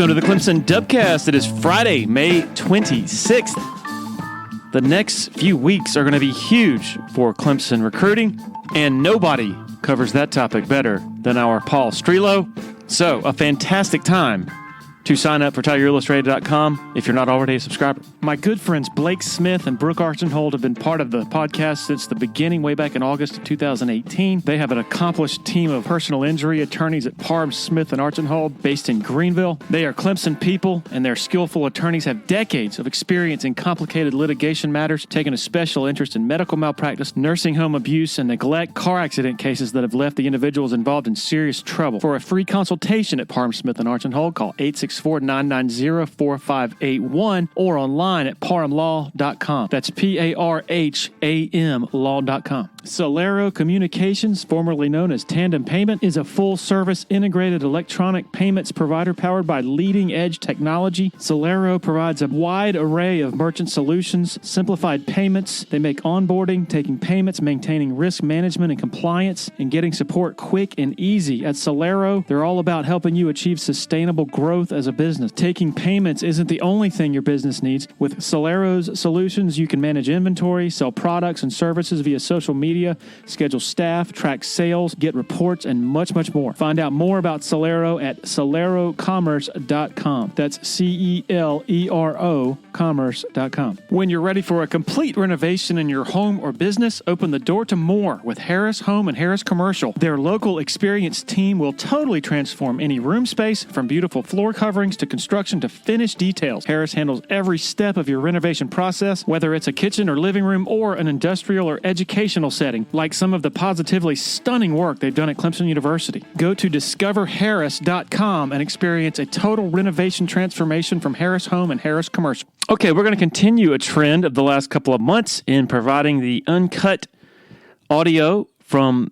Welcome to the Clemson Dubcast. It is Friday, May 26th. The next few weeks are going to be huge for Clemson recruiting, and nobody covers that topic better than our Paul Strelo. So, a fantastic time to sign up for TigerIllustrated.com if you're not already a subscriber. My good friends Blake Smith and Brooke Archenhold have been part of the podcast since the beginning, way back in August of 2018. They have an accomplished team of personal injury attorneys at Parham, Smith, and Archenhold based in Greenville. They are Clemson people, and their skillful attorneys have decades of experience in complicated litigation matters, taking a special interest in medical malpractice, nursing home abuse, and neglect, car accident cases that have left the individuals involved in serious trouble. For a free consultation at Parham, Smith, and Archenhold, call 864-990-4581 or online at parhamlaw.com. That's P-A-R-H-A-M law.com. Celero Communications, formerly known as Tandem Payment, is a full-service integrated electronic payments provider powered by leading-edge technology. Celero provides a wide array of merchant solutions, simplified payments. They make onboarding, taking payments, maintaining risk management and compliance, and getting support quick and easy. At Celero, they're all about helping you achieve sustainable growth as a business. Taking payments isn't the only thing your business needs. With Celero's solutions, you can manage inventory, sell products and services via social media, schedule staff, track sales, get reports, and much, much more. Find out more about Celero at celerocommerce.com. That's C-E-L-E-R-O commerce.com. When you're ready for a complete renovation in your home or business, open the door to more with Harris Home and Harris Commercial. Their local experienced team will totally transform any room space, from beautiful floor coverings to construction to finished details. Harris handles every step of your renovation process, whether it's a kitchen or living room or an industrial or educational setting, like some of the positively stunning work they've done at Clemson University. Go to discoverharris.com and experience a total renovation transformation from Harris Home and Harris Commercial. Okay, we're going to continue a trend of the last couple of months in providing the uncut audio from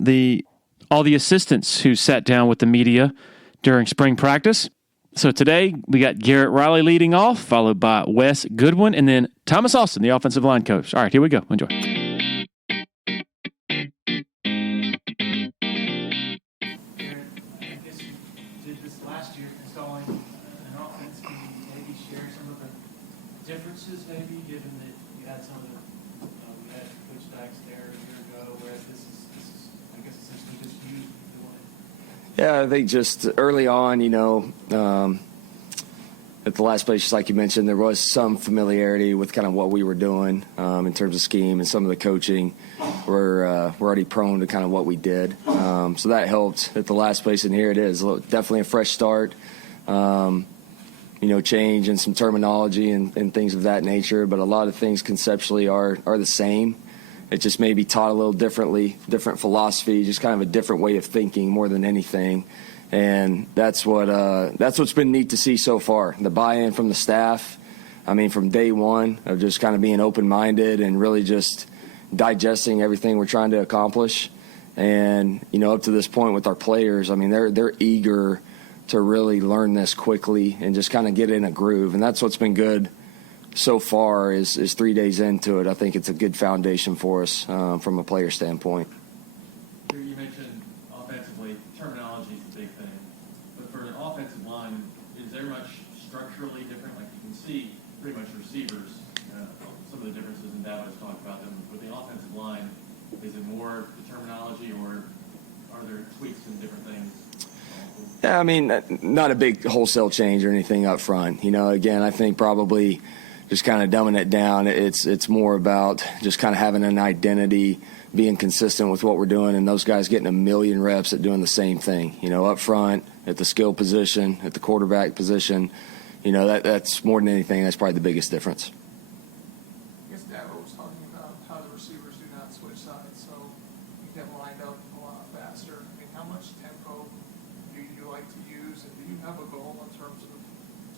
all the assistants who sat down with the media during spring practice. So today we got Garrett Riley leading off, followed by Wes Goodwin, and then Thomas Austin, the offensive line coach. All right, here we go. Enjoy. Differences, maybe, given that you had some of the, we had Coach Dykes there a year ago, whereas this is, I guess, essentially just you doing it? Yeah, I think just early on, at the last place, just like you mentioned, there was some familiarity with kind of what we were doing in terms of scheme, and some of the coaching were already prone to kind of what we did. So that helped at the last place, and here it is. Definitely a fresh start. Change and some terminology and things of that nature, but a lot of things conceptually are the same. It just may be taught a little differently, different philosophy, just kind of a different way of thinking more than anything. And that's what's been neat to see so far. The buy-in from the staff, from day one of just kind of being open-minded and really just digesting everything we're trying to accomplish. And, up to this point with our players, they're eager to really learn this quickly and just kind of get in a groove. And that's what's been good so far is 3 days into it. I think it's a good foundation for us from a player standpoint. You mentioned offensively, terminology is a big thing. But for an offensive line, is there much structurally different? Like you can see pretty much receivers, some of the differences in Davos talked about them. With the offensive line, is it more the terminology, or are there tweaks and different things? Yeah, not a big wholesale change or anything up front. Again, I think probably just kind of dumbing it down. It's more about just kind of having an identity, being consistent with what we're doing, and those guys getting a million reps at doing the same thing. Up front, at the skill position, at the quarterback position. That's more than anything, that's probably the biggest difference. I guess Dabo was talking about how the receivers do not switch sides, so you get lined up a lot faster. How much tempo do you like to use, and do you have a goal in terms of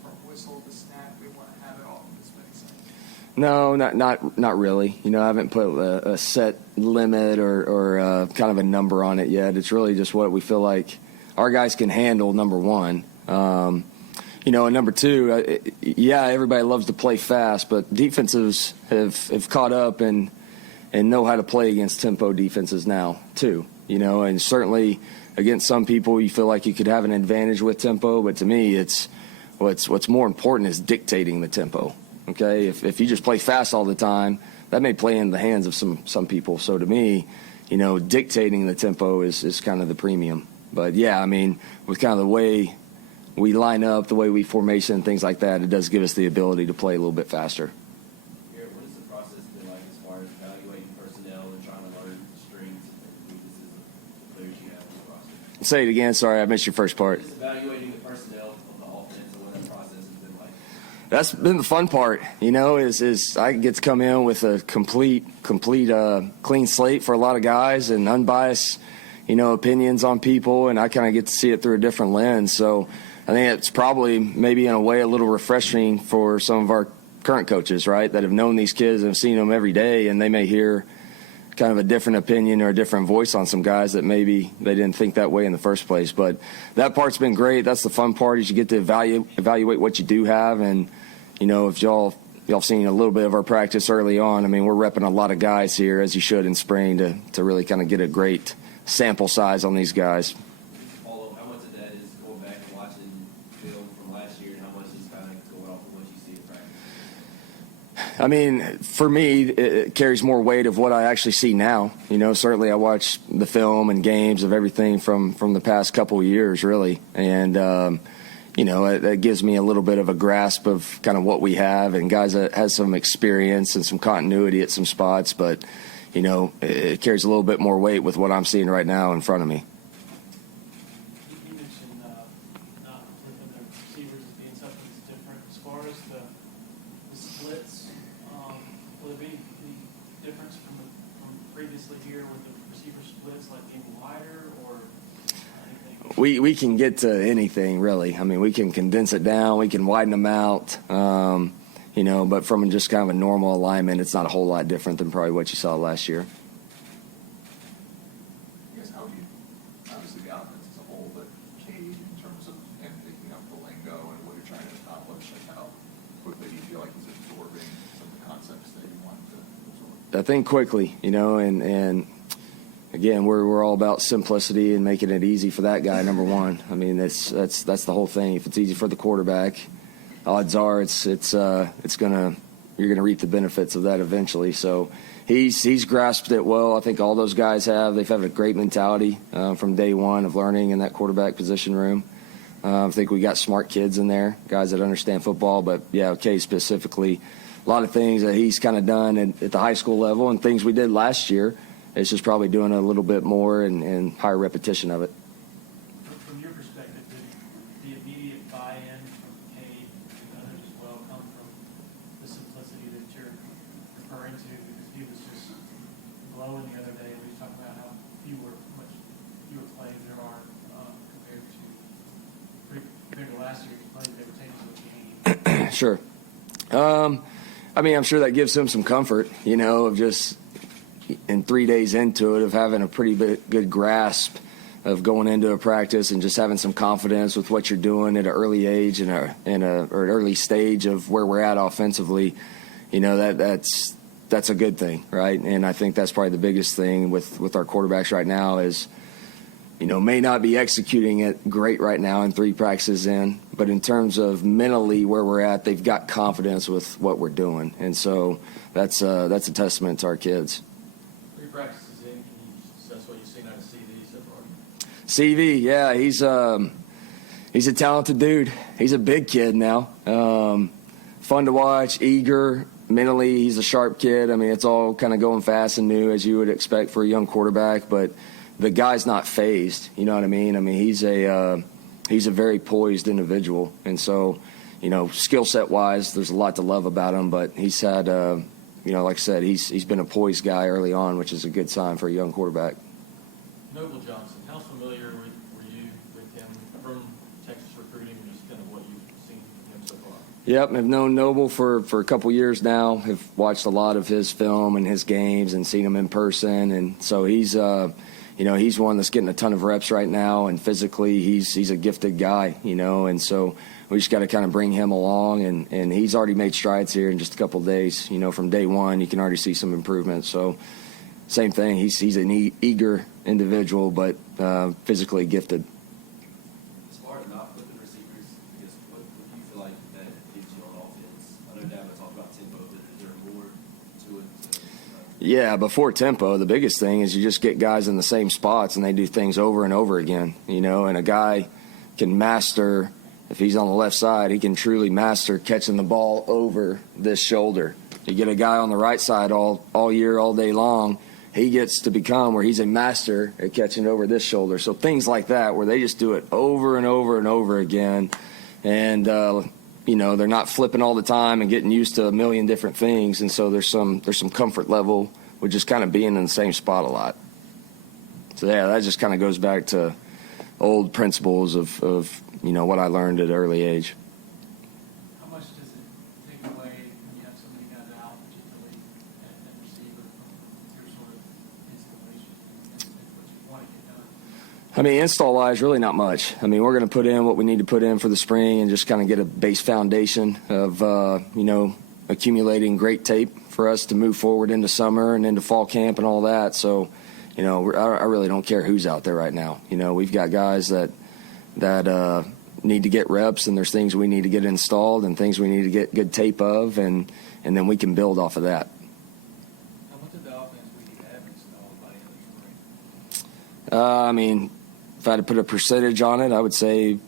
from whistle to snap? We want to have it all in this many seconds. No, not really. I haven't put a set limit or kind of a number on it yet. It's really just what we feel like our guys can handle, number one. And number two, everybody loves to play fast, but defenses have caught up and know how to play against tempo defenses now too. And certainly against some people you feel like you could have an advantage with tempo, but to me it's what's more important is dictating the tempo. Okay, if you just play fast all the time, that may play in the hands of some people. So to me, dictating the tempo is kind of the premium. But yeah, I mean, with kind of the way we line up, the way we formation and things like that, it does give us the ability to play a little bit faster. Garrett, what has the process been like as far as evaluating personnel and trying to learn strengths and weaknesses of the players you have in the roster? Say it again. Sorry, I missed your first part. Just evaluating the personnel of the offense and what that process has been like. That's been the fun part, is I get to come in with a complete clean slate for a lot of guys and unbiased, opinions on people, and I kind of get to see it through a different lens. So I think it's probably maybe in a way a little refreshing for some of our current coaches, right, that have known these kids and have seen them every day, and they may hear kind of a different opinion or a different voice on some guys that maybe they didn't think that way in the first place. But that part's been great. That's the fun part, is you get to evaluate what you do have. And, if y'all seen a little bit of our practice early on, I mean, we're repping a lot of guys here, as you should in spring, to really kind of get a great sample size on these guys. Follow, how much of that is going back and watching film from last year, and how much is kind of going off of what you see in practice? I mean, for me, it carries more weight of what I actually see now. Certainly I watch the film and games of everything from the past couple of years, really. And, it gives me a little bit of a grasp of kind of what we have, and guys that has some experience and some continuity at some spots. But, it carries a little bit more weight with what I'm seeing right now in front of me. You mentioned not flipping the receivers as being something that's different. As far as the splits, will there be any difference from previously here with the receiver splits, like being wider or anything? We can get to anything, really. I mean, we can condense it down. We can widen them out. But from just kind of a normal alignment, it's not a whole lot different than probably what you saw last year. I guess how would you, obviously the offense as a whole, but Cade, in terms of him picking up the lingo and what you're trying to accomplish, like how quickly do you feel like he's absorbing some of the concepts that you want to absorb? I think quickly, and again, we're all about simplicity and making it easy for that guy, number one. I mean, that's the whole thing. If it's easy for the quarterback, odds are you're gonna reap the benefits of that eventually. So he's grasped it well. I think all those guys have. They've had a great mentality from day one of learning in that quarterback position room. I think we got smart kids in there, guys that understand football. But yeah, okay, specifically, a lot of things that he's kind of done at the high school level and things we did last year. It's just probably doing a little bit more and higher repetition of it. From your perspective, did the immediate buy-in from Cade and others as well come from the simplicity that you're referring to? Because he was just glowing the other day, and we was talking about how much fewer plays there are compared to last year's plays they were taking to the game. Sure. I mean, I'm sure that gives him some comfort, of just in 3 days into it, of having a pretty good grasp of going into a practice and just having some confidence with what you're doing at an early age or an early stage of where we're at offensively. That's a good thing, right? And I think that's probably the biggest thing with our quarterbacks right now is, may not be executing it great right now in 3 practices in, but in terms of mentally where we're at, they've got confidence with what we're doing. And so that's a testament to our kids. 3 practices in, can you discuss what you've seen out of CV so far? CV, yeah, he's a talented dude. He's a big kid now. Fun to watch, eager. Mentally, he's a sharp kid. I mean, it's all kind of going fast and new, as you would expect for a young quarterback, but the guy's not phased. You know what I mean? I mean, he's a very poised individual. And so, skill set wise, there's a lot to love about him, but he's had, like I said, he's been a poised guy early on, which is a good sign for a young quarterback. Noble Johnson, how familiar were you with him from Texas recruiting, and just kind of what you've seen from him so far? Yep, I've known Noble for a couple years now. Have watched a lot of his film and his games and seen him in person. And so he's one that's getting a ton of reps right now, and physically he's a gifted guy, and so we just got to kind of bring him along, and he's already made strides here in just a couple of days. From day one, you can already see some improvement. So same thing, he's an eager individual, but physically gifted. As far as not flipping receivers, I guess what do you feel Yeah, before tempo, the biggest thing is you just get guys in the same spots and they do things over and over again, and a guy can master, if he's on the left side, he can truly master catching the ball over this shoulder. You get a guy on the right side all year, all day long, he gets to become where he's a master at catching over this shoulder. So things like that where they just do it over and over and over again, and they're not flipping all the time and getting used to a million different things, and so there's some comfort level with just kind of being in the same spot a lot. So yeah, that just kind of goes back to old principles of what I learned at an early age. How much does it take away when you have so many guys out, particularly at receiver, from your sort of installation and what you want to get done? I mean, install-wise, really not much. I mean, we're going to put in what we need to put in for the spring and just kind of get a base foundation of, accumulating great tape for us to move forward into summer and into fall camp and all that. So, I really don't care who's out there right now. We've got guys that need to get reps, and there's things we need to get installed and things we need to get good tape of, and then we can build off of that. Now, what did the offense we have installed by the end of spring? I mean, if I had to put a percentage on it, I'd say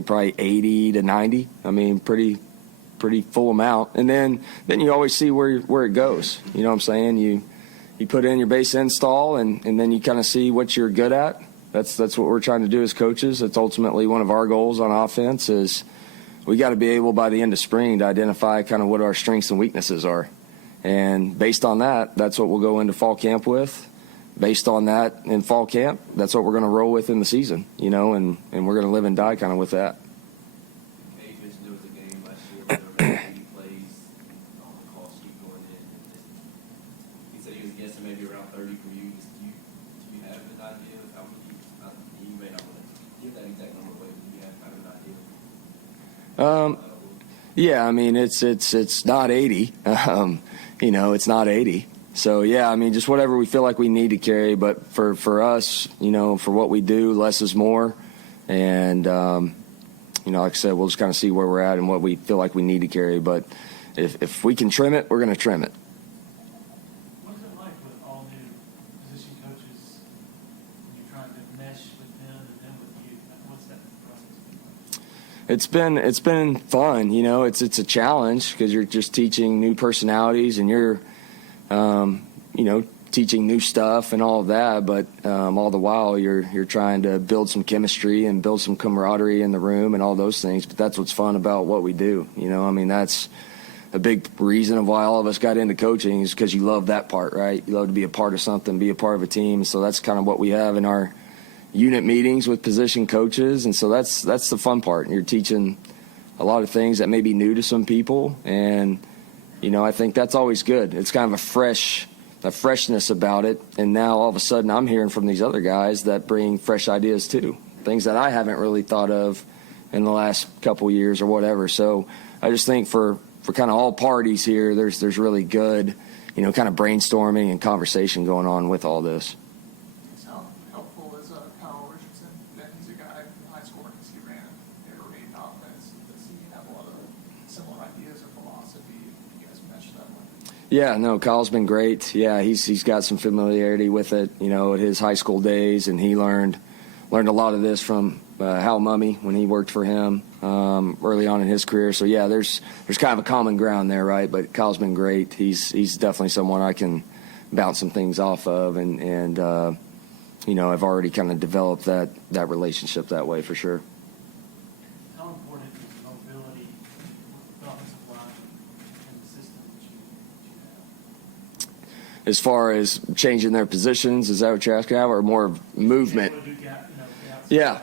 probably 80 to 90. I mean, pretty full amount. And then you always see where it goes. You know what I'm saying? You put in your base install, and then you kind of see what you're good at. That's what we're trying to do as coaches. That's ultimately one of our goals on offense is we got to be able by the end of spring to identify kind of what our strengths and weaknesses are. And based on that, that's what we'll go into fall camp with. Based on that in fall camp, that's what we're going to roll with in the season, and we're going to live and die kind of with that. Cage mentioned there was a game last year where there were 80 plays on the call sheet going in. And he said he was guessing maybe around 30 for you. Do you have an idea of how many? You may not want to give that exact number away, but do you have kind of an idea? Yeah, I mean, it's not 80. It's not 80. So, yeah, I mean, just whatever we feel like we need to carry. But for us, for what we do, less is more. And, like I said, we'll just kind of see where we're at and what we feel like we need to carry. But if we can trim it, we're going to trim it. What's it like with all new position coaches when you're trying to mesh with them and them with you? What's that process been like? It's been fun. It's a challenge because you're just teaching new personalities and you're teaching new stuff and all of that, but all the while you're trying to build some chemistry and build some camaraderie in the room and all those things. But that's what's fun about what we do. That's a big reason of why all of us got into coaching is because you love that part, right? You love to be a part of something, be a part of a team. So that's kind of what we have in our unit meetings with position coaches, and so that's the fun part. You're teaching a lot of things that may be new to some people, and I think that's always good. It's kind of a freshness about it. And now all of a sudden I'm hearing from these other guys that bring fresh ideas too, things that I haven't really thought of in the last couple years or whatever. So I just think for kind of all parties here, there's really good, kind of brainstorming and conversation going on with all this. How helpful is Kyle Richardson? He's a guy in high school because he ran air raid offense. Does he have a lot of similar ideas or philosophy? You guys mesh that one? Yeah, no, Kyle's been great. Yeah, he's got some familiarity with it, at his high school days, and he learned a lot of this from Hal Mummy when he worked for him early on in his career. So yeah, there's kind of a common ground there, right? But Kyle's been great. He's definitely someone I can bounce some things off of, and I've already kind of developed that relationship that way for sure. How important is mobility with the offensive line and the system that you have? As far as changing their positions, is that what you're asking, or more of movement? Able to do Yeah.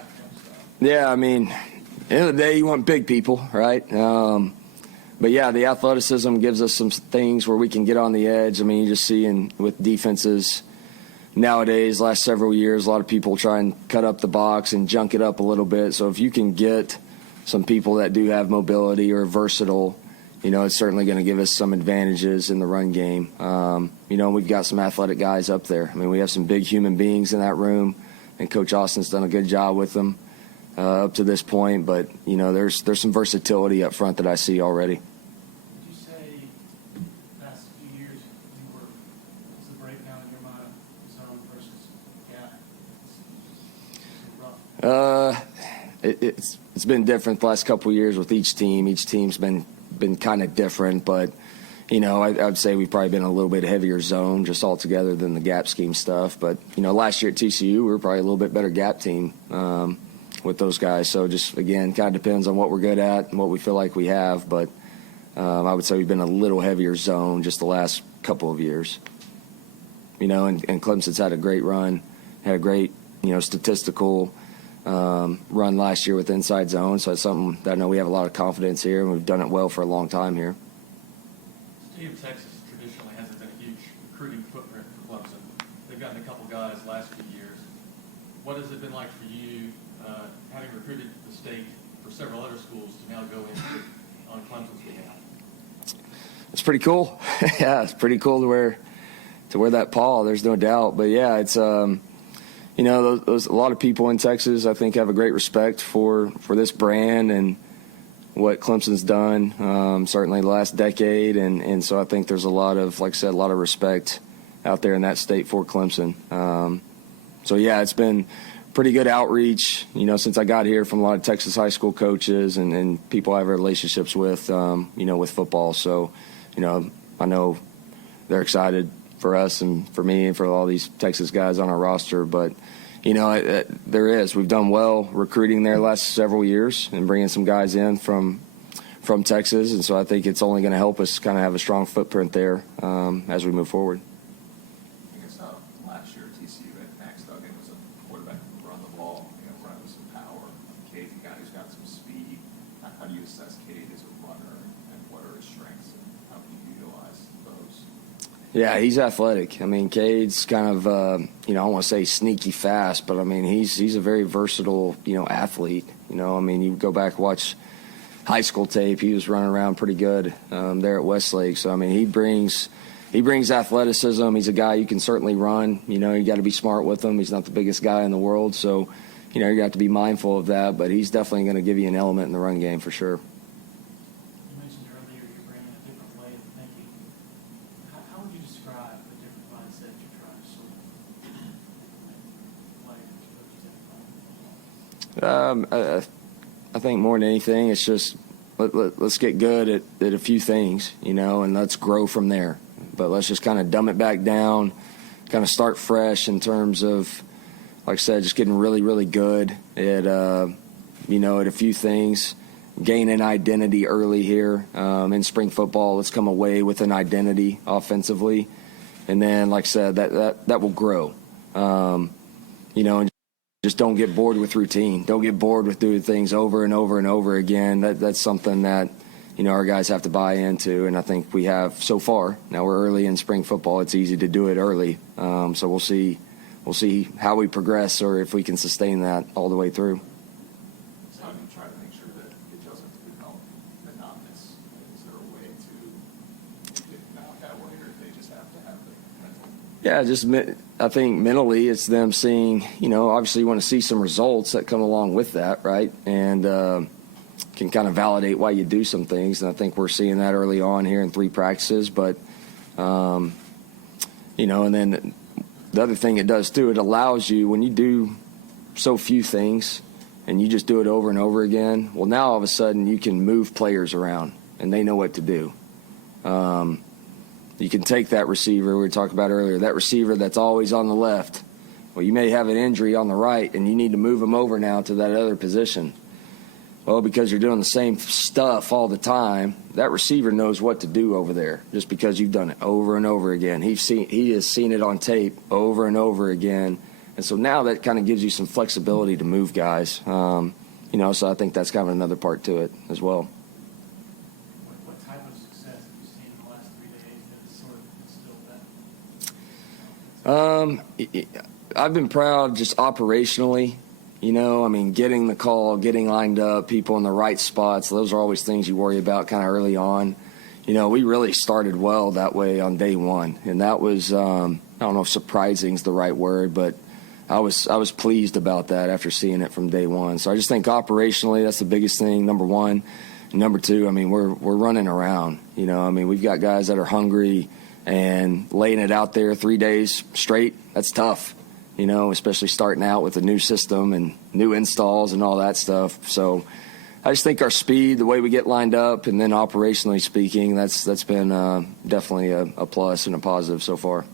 Yeah, I mean, at the end of the day, you want big people, right? But, yeah, the athleticism gives us some things where we can get on the edge. I mean, you just see with defenses nowadays, last several years, a lot of people try and cut up the box and junk it up a little bit. So if you can get some people that do have mobility or versatile, it's certainly going to give us some advantages in the run game. We've got some athletic guys up there. I mean, we have some big human beings in that room, and Coach Austin's done a good job with them up to this point. But, there's some versatility up front that I see already. Would you say the past few years you were zone versus gap? It's rough. It's been different the last couple of years with each team. Each team's been kind of different, but I'd say we've probably been a little bit heavier zone just altogether than the gap scheme stuff. But last year at TCU we were probably a little bit better gap team with those guys. So just again, kind of depends on what we're good at and what we feel like we have. But I would say we've been a little heavier zone just the last couple of years. And Clemson's had a great run, had a great statistical run last year with inside zone, so it's something that I know we have a lot of confidence here, and we've done it well for a long time here. The state of Texas traditionally hasn't been a huge recruiting footprint for Clemson. They've gotten a couple guys last few years. What has it been like for you, having recruited the state for several other schools, to now go in on Clemson's behalf? It's pretty cool. Yeah, it's pretty cool to wear that pall. There's no doubt. But yeah, it's those a lot of people in Texas, I think, have a great respect for this brand and what Clemson's done, certainly the last decade. And so I think there's a lot of, like I said, a lot of respect out there in that state for Clemson. So, yeah, it's been pretty good outreach, since I got here, from a lot of Texas high school coaches and people I have relationships with, with football. So, I know they're excited for us and for me and for all these Texas guys on our roster. But, we've done well recruiting there the last several years and bringing some guys in from Texas. And so I think it's only going to help us kind of have a strong footprint there as we move forward. I guess last year TCU had Max Duggan was a quarterback who could run the ball, run with some power. Cade's a guy who's got some speed. How do you assess Cade as a runner, and what are his strengths, and how can you utilize those? Yeah, he's athletic. I mean, Cade's kind of, I don't want to say sneaky fast, but I mean, he's a very versatile, athlete. You go back, watch high school tape, he was running around pretty good there at Westlake. So, I mean, he brings athleticism. He's a guy you can certainly run. You got to be smart with him. He's not the biggest guy in the world, so, you got to be mindful of that. But he's definitely going to give you an element in the run game for sure. You mentioned earlier you're bringing a different way of thinking. How would you describe the different mindset you're trying to sort of implement, like I think more than anything, it's just let's get good at a few things, and let's grow from there. But let's just kind of dumb it back down, kind of start fresh in terms of, like I said, just getting really, really good at, at a few things, gain an identity early here in spring football. Let's come away with an identity offensively. And then, like I said, that will grow, and just don't get bored with routine. Don't get bored with doing things over and over and over again. That's something that, our guys have to buy into, and I think we have so far. Now we're early in spring football. It's easy to do it early. So we'll see how we progress or if we can sustain that all the way through. So how do you try to make sure that it doesn't become monotonous? Is there a way to get out that way, or do they just have to have the mental? Yeah, I think mentally it's them seeing, obviously you want to see some results that come along with that, right? And can kind of validate why you do some things. And I think we're seeing that early on here in 3 practices. But, and then the other thing it does too, it allows you, when you do so few things and you just do it over and over again, well, now all of a sudden you can move players around and they know what to do. You can take that receiver we were talking about earlier, that receiver that's always on the left. Well, you may have an injury on the right, and you need to move him over now to that other position. Well, because you're doing the same stuff all the time, that receiver knows what to do over there just because you've done it over and over again. He has seen it on tape over and over again. And so now that kind of gives you some flexibility to move guys. So I think that's kind of another part to it as well. What type of success have you seen in the last 3 days that sort of instilled that? I've been proud just operationally, getting the call, getting lined up, people in the right spots. Those are always things you worry about kind of early on. We really started well that way on day one. And that was, I don't know if surprising is the right word, but I was pleased about that after seeing it from day one. So I just think operationally, that's the biggest thing, number one. And number two, we're running around. We've got guys that are hungry and laying it out there 3 days straight, that's tough, especially starting out with a new system and new installs and all that stuff. So I just think our speed, the way we get lined up, and then operationally speaking, that's been definitely a plus and a positive so far.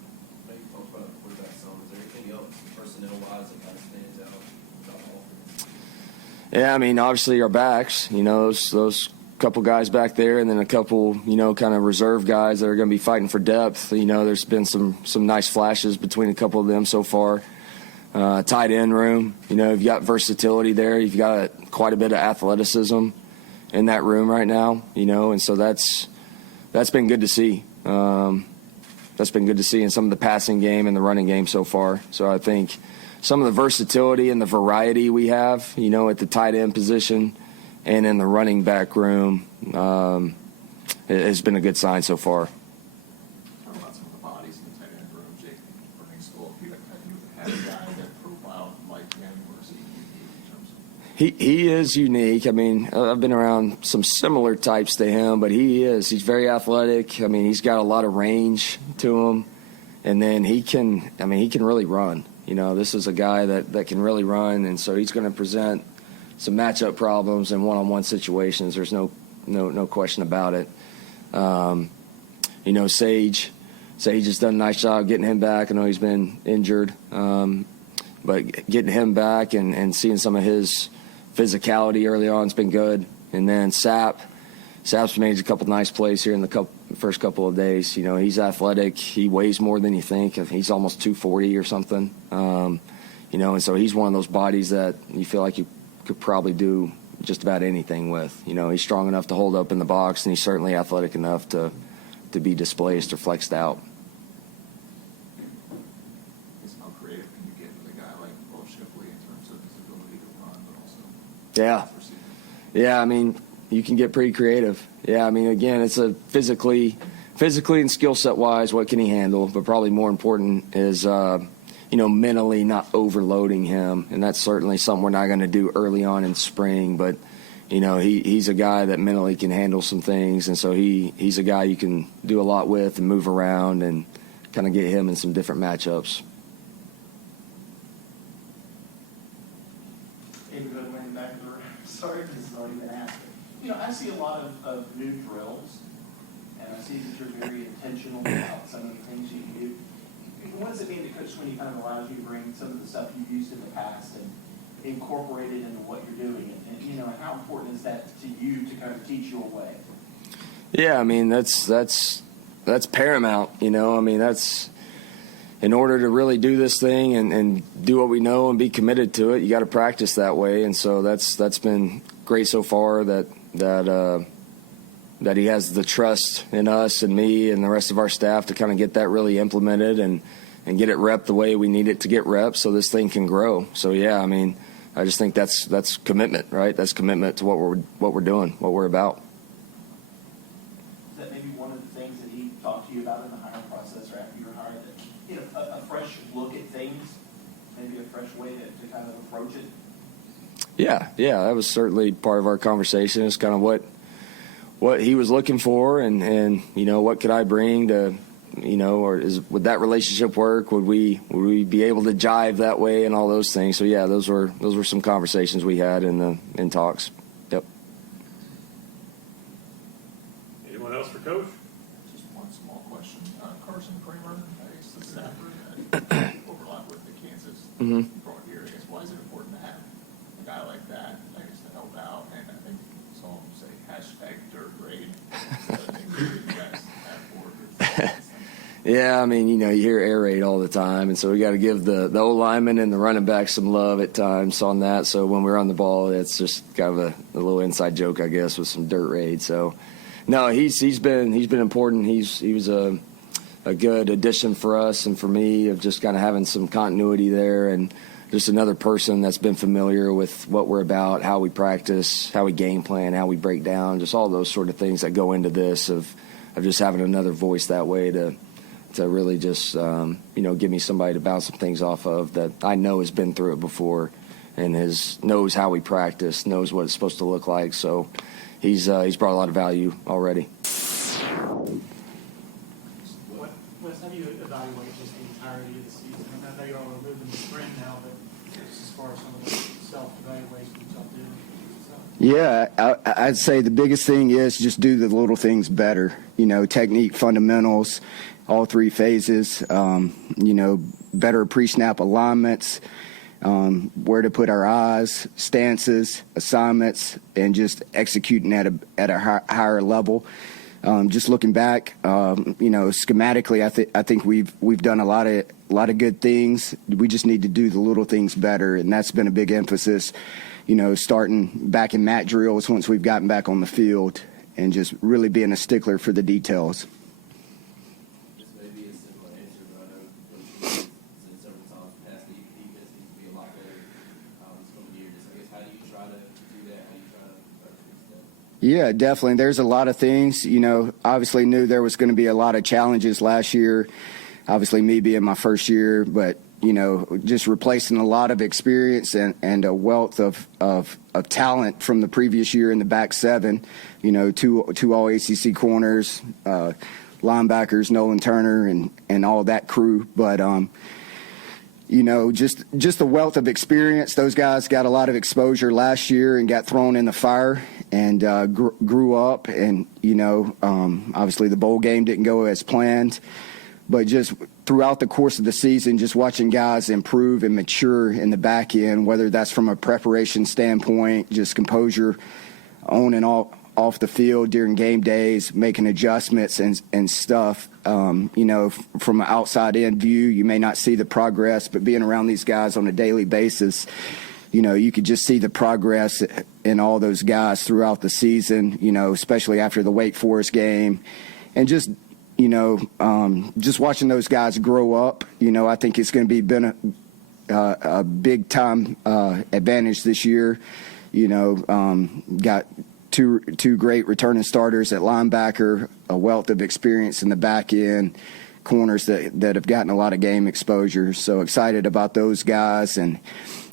Maybe talk about the quarterback some. Is there anything else personnel-wise that kind of stands out about the offense? Yeah, I mean, obviously our backs, those couple guys back there, and then a couple, kind of reserve guys that are going to be fighting for depth. There's been some nice flashes between a couple of them so far. Tight end room, you've got versatility there. You've got quite a bit of athleticism in that room right now, and so that's been good to see. That's been good to see in some of the passing game and the running game so far. So I think some of the versatility and the variety we have, at the tight end position and in the running back room has been a good sign so far. Talk about some of the bodies in the tight end room, Jake, running school. Have you had a guy that profiled like him, or is he unique in terms of? He is unique. I mean, I've been around some similar types to him, but he's very athletic. I mean, he's got a lot of range to him, and then he can really run. This is a guy that can really run, and so he's going to present some matchup problems in one-on-one situations. There's no question about it. Sage has done a nice job getting him back. I know he's been injured, but getting him back and seeing some of his physicality early on has been good. And then Sap's made a couple nice plays here in the first couple of days. He's athletic. He weighs more than you think. He's almost 240 or something. And so he's one of those bodies that you feel like you could probably do just about anything with. He's strong enough to hold up in the box, and he's certainly athletic enough to be displaced or flexed out. How creative can you get with a guy like Bo Shipley in terms of his ability to run, but also receiving? Yeah, I mean, you can get pretty creative. Yeah, I mean, again, it's a physically and skill set wise, what can he handle? But probably more important is mentally not overloading him, and that's certainly something we're not going to do early on in spring. But he's a guy that mentally can handle some things, and so he's a guy you can do a lot with and move around and kind of get him in some different matchups. Goodwin, back in the room. Sorry if this has already been asked. I see a lot of new drills, and I see that you're very intentional about some of the things you do. What does it mean that Coach Sweeney kind of allows you to bring some of the stuff you've used in the past and incorporate it into what you're doing? And how important is that to you to kind of teach your way? Yeah, I mean, that's paramount, I mean, that's in order to really do this thing and do what we know and be committed to it, you got to practice that way. And so that's been great so far that he has the trust in us and me and the rest of our staff to kind of get that really implemented and get it rep the way we need it to get rep so this thing can grow. So, yeah, I mean, I just think that's commitment, right? That's commitment to what we're doing, what we're about. Is that maybe one of the things that he talked to you about in the hiring process or after you were hired, that, a fresh look at things, maybe a fresh way to kind of approach it? Yeah, that was certainly part of our conversation. It's kind of what he was looking for and what could I bring to, or would that relationship work? Would we be able to jive that way and all those things? So yeah, those were some conversations we had in talks. Yep. Anyone else for Coach? Just one small question. Carson Kramer, I guess the snapper that overlap with the Kansas brought here. I guess why is it important to have a guy like that, I guess, to help out? And I think saw him say #dirt grade. Yeah, I mean, you hear air raid all the time, and so we got to give the O-lineman and the running back some love at times on that. So when we're on the ball, it's just kind of a little inside joke, I guess, with some dirt raid. So, no, he's been important. He was a good addition for us and for me of just kind of having some continuity there and just another person that's been familiar with what we're about, how we practice, how we game plan, how we break down, just all those sort of things that go into this of just having another voice that way to really just, give me somebody to bounce some things off of that I know has been through it before and knows how we practice, knows what it's supposed to look like. So he's brought a lot of value already. Wes, how do you evaluate just the entirety of the season? I know y'all are moving to spring now, but just as far as some of the self-evaluations y'all do. Yeah, I'd say the biggest thing is just do the little things better. Technique, fundamentals, all three phases. Better pre-snap alignments, where to put our eyes, stances, assignments, and just executing at a higher level. Just looking back, schematically, I think we've done a lot of good things. We just need to do the little things better, and that's been a big emphasis. Starting back in mat drills once we've gotten back on the field, and just really being a stickler for the details. This may be a simple answer, but I know Coach has said several times past the defense needs to be a lot better this coming year. I guess, how do you try to do that? How do you try to fix that? Yeah, definitely. There's a lot of things. Obviously knew there was going to be a lot of challenges last year. Obviously, me being my first year, but just replacing a lot of experience and a wealth of talent from the previous year in the back seven. Two all ACC corners, linebackers, Nolan Turner, and all that crew. But just the wealth of experience. Those guys got a lot of exposure last year and got thrown in the fire and grew up. And obviously the bowl game didn't go as planned. But just throughout the course of the season, just watching guys improve and mature in the back end, whether that's from a preparation standpoint, just composure on and off the field during game days, making adjustments and stuff. From an outside in view, you may not see the progress, but being around these guys on a daily basis, you could just see the progress in all those guys throughout the season, especially after the Wake Forest game. And just just watching those guys grow up, I think it's going to be a big time advantage this year. Got two great returning starters at linebacker, a wealth of experience in the back end, corners that have gotten a lot of game exposure. So excited about those guys, and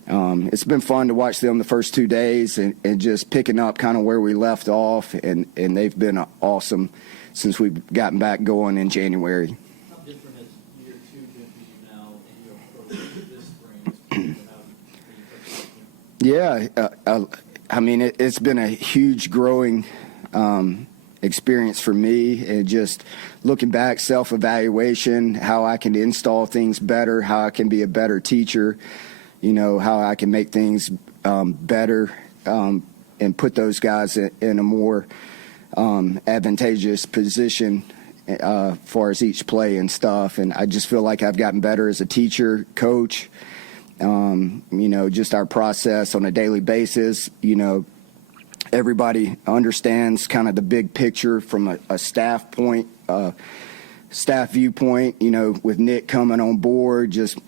it's been fun to watch them the first 2 days and just picking up kind of where we left off, and they've been awesome since we've gotten back going in January. How different has year two been for you now in your approach this spring? Yeah, it's been a huge growing experience for me, and just looking back, self-evaluation, how I can install things better, how I can be a better teacher, how I can make things better and put those guys in a more advantageous position far as each play and stuff. And I just feel like I've gotten better as a teacher, coach, just our process on a daily basis. Everybody understands kind of the big picture from a staff viewpoint, with Nick coming on board, just,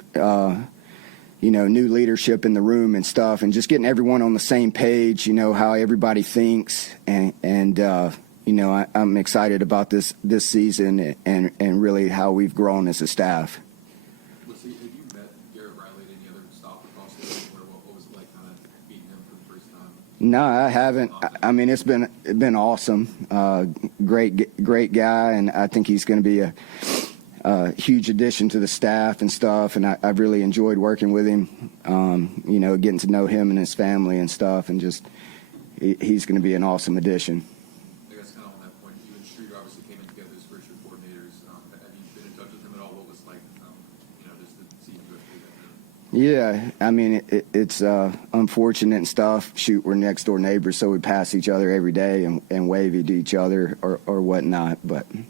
new leadership in the room and stuff, and just getting everyone on the same page, how everybody thinks. And I'm excited about this season and really how we've grown as a staff. Have you met Garrett Riley at any other stop across the league? What was it like kind of beating him for the first time? No, I haven't. It's been awesome. Great guy, and I think he's going to be a huge addition to the staff and stuff. And I've really enjoyed working with him. Getting to know him and his family and stuff, and just he's going to be an awesome addition. I guess kind of on that point, you and Streeter obviously came in together as first year coordinators. Have you been in touch with him at all? What was it like, just to see him go through that? Yeah, it's unfortunate and stuff. Shoot, we're next door neighbors, so we pass each other every day and wave at each other or whatnot. But And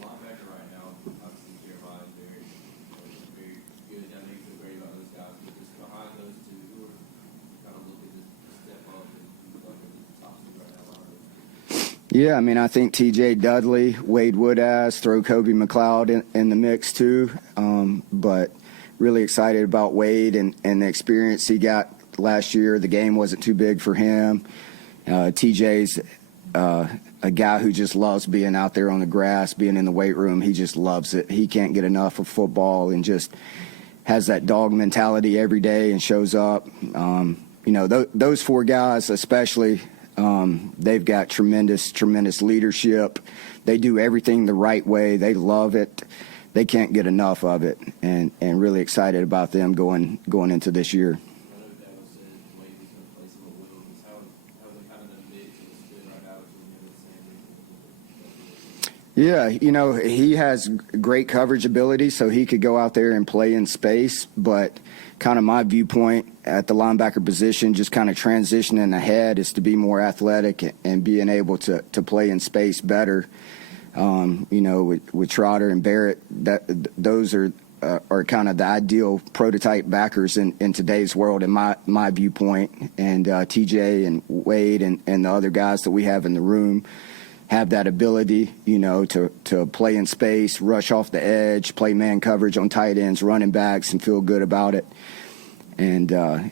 linebacker right now, obviously Jeremiah is very good. I know you feel great about those guys, but just behind those two, who are kind of looking to step up and who's like at the top two right now? yeah, I think T.J. Dudley, Wade Woodaz, throw Kobe McLeod in the mix too. But really excited about Wade and the experience he got last year. The game wasn't too big for him. T.J.'s a guy who just loves being out there on the grass, being in the weight room. He just loves it. He can't get enough of football and just has that dog mentality every day and shows up. Those four guys especially, They've got tremendous leadership. They do everything the right way. They love it. They can't get enough of it, and really excited about them going into this year. I know Dallas said Wade was going to play some of Williams. How is it kind of the mix of the split right now between him and Sam? Yeah, he has great coverage ability, so he could go out there and play in space. But kind of my viewpoint at the linebacker position, just kind of transitioning ahead, is to be more athletic and being able to play in space better. With Trotter and Barrett, those are kind of the ideal prototype backers in today's world, in my viewpoint. And TJ and Wade and the other guys that we have in the room have that ability, to play in space, rush off the edge, play man coverage on tight ends, running backs, and feel good about it. And kind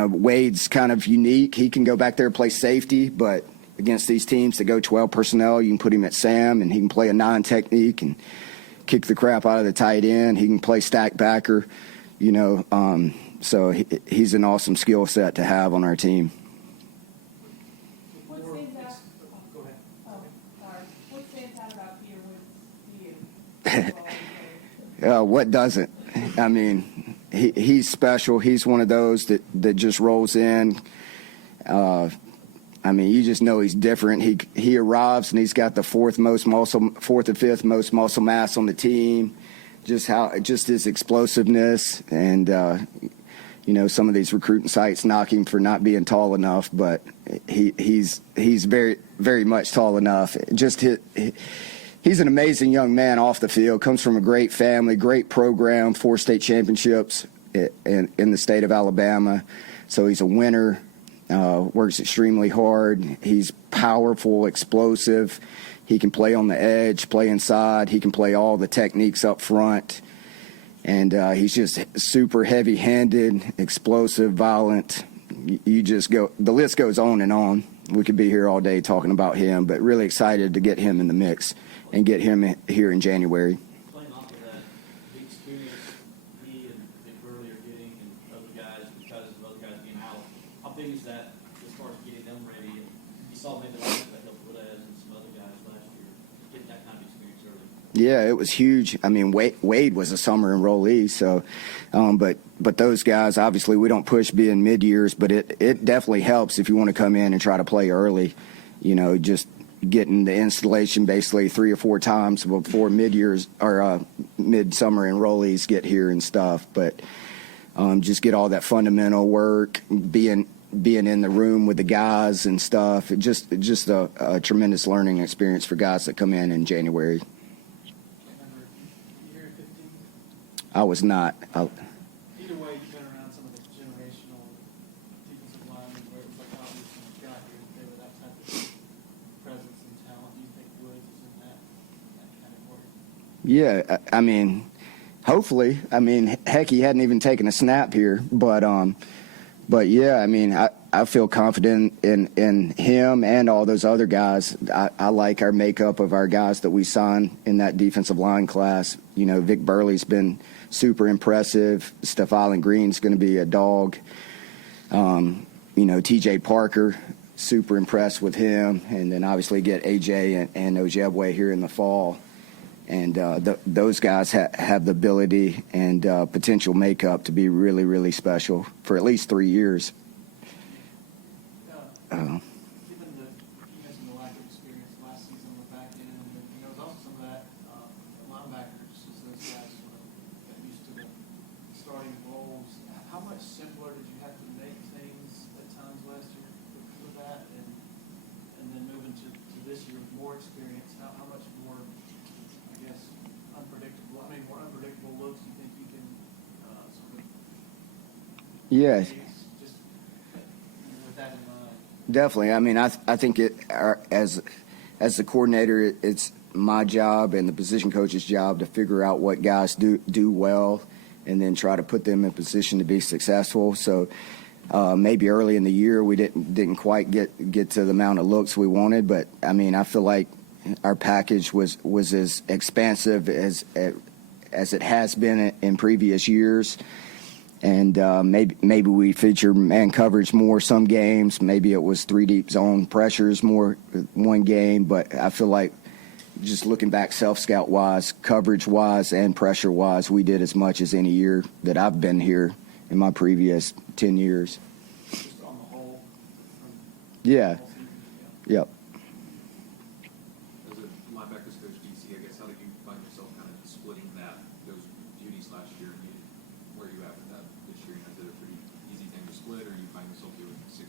of Wade's kind of unique. He can go back there and play safety, but against these teams that go 12 personnel, you can put him at Sam, and he can play a 9 technique and kick the crap out of the tight end. He can play stack backer, so he's an awesome skill set to have on our team. What stands out? Go ahead. Oh, sorry. What stands out about Peter Woods to you? What doesn't? I mean, he's special. He's one of those that just rolls in. You just know he's different. He arrives and he's got the fourth or fifth most muscle mass on the team. Just his explosiveness, and some of these recruiting sites knock him for not being tall enough, but he's very, very much tall enough. He's an amazing young man off the field. Comes from a great family, great program, 4 state championships in the state of Alabama. So he's a winner. Works extremely hard. He's powerful, explosive. He can play on the edge, play inside. He can play all the techniques up front. And he's just super heavy-handed, explosive, violent. The list goes on and on. We could be here all day talking about him, but really excited to get him in the mix and get him here in January. Playing off of that, the experience he and Vic Burley are getting, and other guys, because of other guys being out, how big is that as far as getting them ready? And you saw maybe like Woodaz and some other guys last year getting that kind of experience early. Yeah, it was huge. I mean, Wade was a summer enrollee, so but those guys, obviously we don't push being mid-years, but it definitely helps if you want to come in and try to play early. Just getting the installation basically 3 or 4 times before mid-years or mid-summer enrollees get here and stuff. But just get all that fundamental work, being in the room with the guys and stuff. Just a tremendous learning experience for guys that come in January. I was not. Either way, you've been around some of the generational defensive linemen where it was like obvious when you got here that they were that type of presence and talent. Do you think Woods is in that category? Yeah, I mean, hopefully. I mean, heck, he hadn't even taken a snap here, but yeah, I mean, I feel confident in him and all those other guys. I like our makeup of our guys that we signed in that defensive line class. Vic Burley's been super impressive. Stephon Green's going to be a dog. TJ Parker, super impressed with him. And then obviously get AJ and Ojebwe here in the fall. And those guys have the ability and potential makeup to be really, really special for at least 3 years. Given you mentioned the lack of experience last season on the back end, and there was also some of that linebackers, just those guys sort of got used to the starting roles. How much simpler did you have to make things at times last year because of that, and then moving to this year with more experience? How much more, I guess, more unpredictable looks do you think you can sort of? Yeah. Just with that in mind. Definitely. I mean, I think as the coordinator, it's my job and the position coach's job to figure out what guys do well, and then try to put them in position to be successful. So maybe early in the year we didn't quite get to the amount of looks we wanted, but I mean, I feel like our package was as expansive as it has been in previous years. And maybe we feature man coverage more some games. Maybe it was 3 deep zone pressures more one game. But I feel like just looking back self-scout wise, coverage wise, and pressure wise, we did as much as any year that I've been here in my previous 10 years. Just on the whole. Yeah. Yep. As a linebackers coach, DC, I guess, how did you find yourself kind of splitting those duties last year, and where are you at with that this year? Is it a pretty easy thing to split, or you find yourself doing 60-40,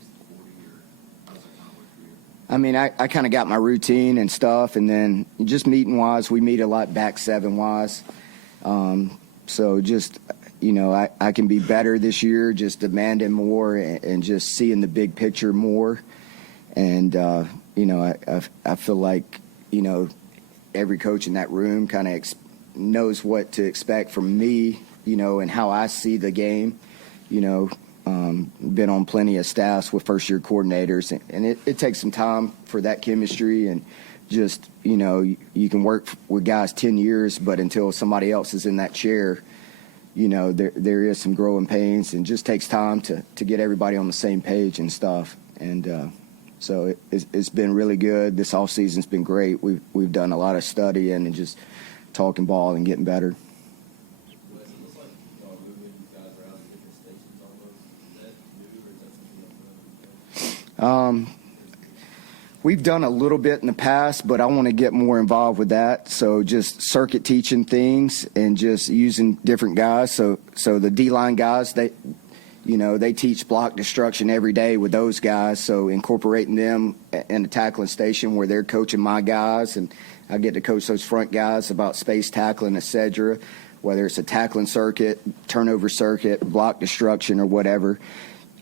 or how does that kind of work for you? I mean, I kind of got my routine and stuff, and then just meeting-wise, we meet a lot back seven-wise. So just, I can be better this year, just demanding more and just seeing the big picture more. And, I feel like, every coach in that room kind of knows what to expect from me, and how I see the game, been on plenty of staffs with first-year coordinators, and it takes some time for that chemistry, and just, you can work with guys 10 years, but until somebody else is in that chair, there is some growing pains, and just takes time to get everybody on the same page and stuff. And so it's been really good. This offseason's been great. We've done a lot of studying and just talking ball and getting better. Wes, it looks like y'all are moving these guys around to different stations almost. Is that new, or is that something y'all done? We've done a little bit in the past, but I want to get more involved with that. So just circuit teaching things and just using different guys. So the D-line guys, they teach block destruction every day with those guys. So incorporating them in the tackling station where they're coaching my guys, and I get to coach those front guys about space tackling, etc., whether it's a tackling circuit, turnover circuit, block destruction, or whatever.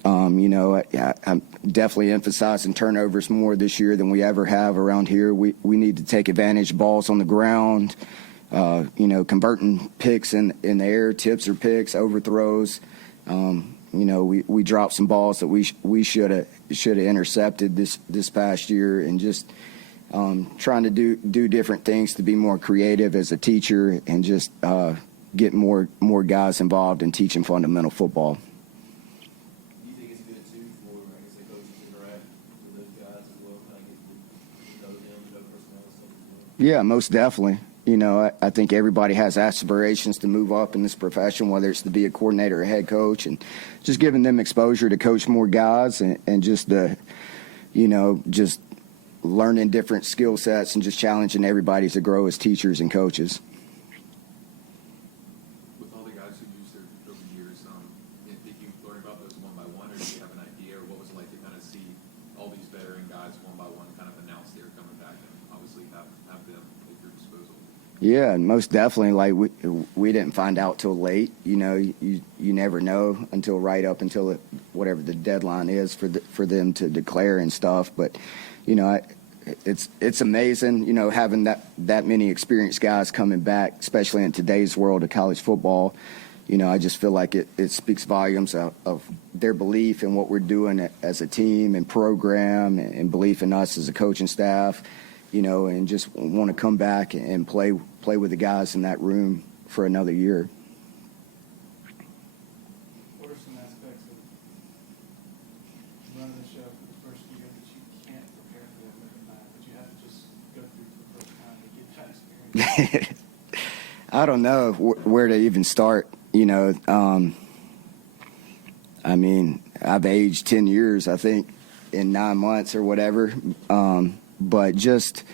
I'm definitely emphasizing turnovers more this year than we ever have around here. We need to take advantage of balls on the ground, converting picks in the air, tips or picks, overthrows. We dropped some balls that we should have intercepted this past year, and just trying to do different things to be more creative as a teacher, and just get more guys involved in teaching fundamental football. Do you think it's good, too, for, I guess, the coaches to interact with those guys as well, kind of get to know them, know personnel and stuff as well? Yeah, most definitely. I think everybody has aspirations to move up in this profession, whether it's to be a coordinator or a head coach, and just giving them exposure to coach more guys, and just just learning different skill sets and just challenging everybody to grow as teachers and coaches. With all the guys who used their over the years, did you learn about those one by one, or did you have an idea, or what was it like to kind of see all these veteran guys one by one kind of announce they're coming back, and obviously have them at your disposal? Yeah, most definitely. Like we didn't find out till late. You never know until right up until whatever the deadline is for them to declare and stuff. But it's amazing. Having that many experienced guys coming back, especially in today's world of college football. I just feel like it speaks volumes of their belief in what we're doing as a team and program, and belief in us as a coaching staff. And just want to come back and play with the guys in that room for another year. What are some aspects of running the show for the first year that you can't prepare for that looking back, that you have to just go through for the first time to get that experience? I don't know where to even start. I mean, I've aged 10 years, I think, in 9 months or whatever. But just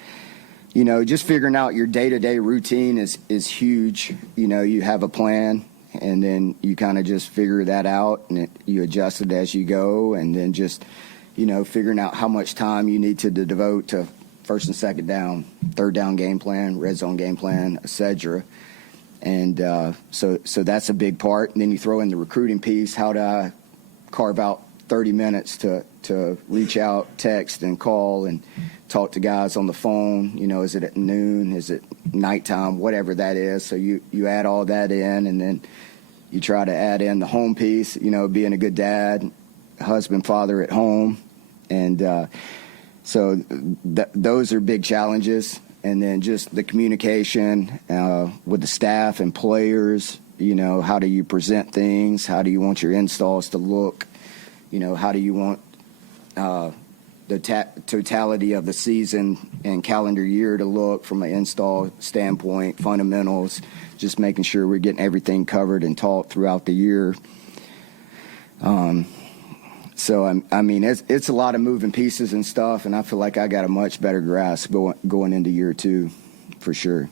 figuring out your day-to-day routine is huge. You have a plan, and then you kind of just figure that out, and you adjust it as you go, and then just, figuring out how much time you need to devote to first and second down, third down game plan, red zone game plan, etc. And so that's a big part. And then you throw in the recruiting piece. How do I carve out 30 minutes to reach out, text, and call, and talk to guys on the phone? Is it at noon? Is it nighttime? Whatever that is. So you add all that in, and then you try to add in the home piece, being a good dad, husband, father at home. And so those are big challenges. And then just the communication with the staff and players, You know, how do you present things? How do you want your installs to look? You know, how do you want the totality of the season and calendar year to look from an install standpoint, fundamentals, just making sure we're getting everything covered and taught throughout the year. So, I mean, it's a lot of moving pieces and stuff, and I feel like I got a much better grasp going into year 2, for sure.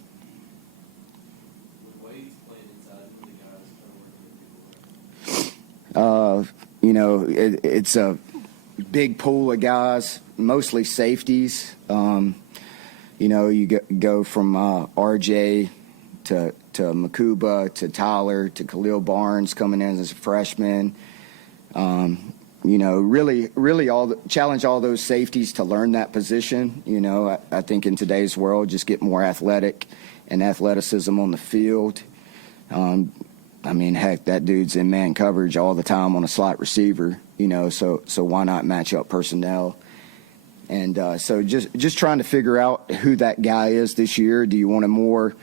With Wade's playing inside, who are the guys that are working with people? You know, it's a big pool of guys, mostly safeties. You know, you go from RJ to Makuba to Tyler to Khalil Barnes coming in as a freshman. You know, really challenge all those safeties to learn that position. You know, I think in today's world, just get more athletic and athleticism on the field. I mean, heck, that dude's in man coverage all the time on a slot receiver, you know, so why not match up personnel? And so just trying to figure out who that guy is this year. Do you want a more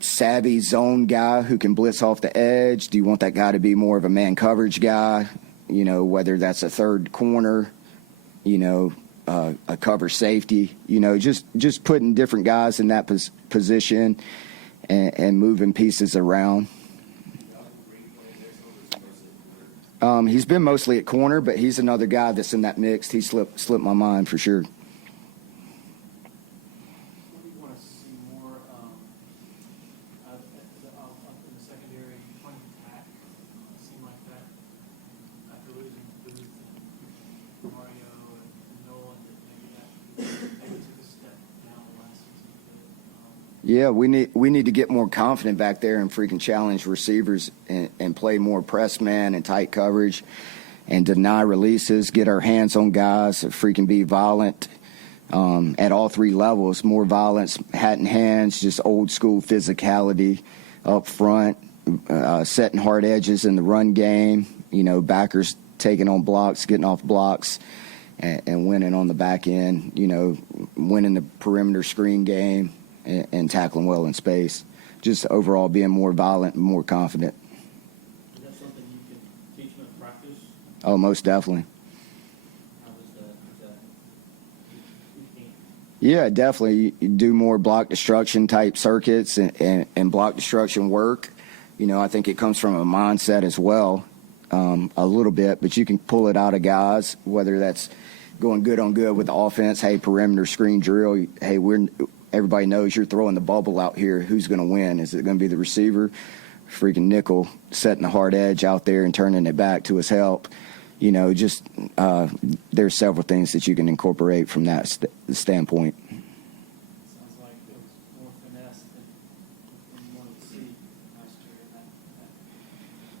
savvy zone guy who can blitz off the edge? Do you want that guy to be more of a man coverage guy, you know, whether that's a third corner, you know, a cover safety, you know, just putting different guys in that position and moving pieces around. He's been mostly at corner, but he's another guy that's in that mix. He slipped my mind for sure. What do you want to see more up in the secondary, playing attack? It seemed like that after losing Mario and Nolan, that maybe took a step down the last season. Yeah, we need to get more confident back there and freaking challenge receivers and play more press man and tight coverage and deny releases, get our hands on guys, freaking be violent at all 3 levels, more violence, hat in hands, just old school physicality up front, setting hard edges in the run game, you know, backers taking on blocks, getting off blocks, and winning on the back end, you know, winning the perimeter screen game. And tackling well in space. Just overall being more violent and more confident. Is that something you can teach them in practice? Oh, most definitely. How was that? Yeah, definitely. You do more block destruction type circuits and block destruction work. You know, I think it comes from a mindset as well, a little bit, but you can pull it out of guys, whether that's going good on good with the offense. Hey, perimeter screen drill. Hey, everybody knows you're throwing the bubble out here. Who's going to win? Is it going to be the receiver? Freaking nickel setting the hard edge out there and turning it back to his help. You know, just there's several things that you can incorporate from that standpoint. Sounds like it was more finesse than you wanted to see last year.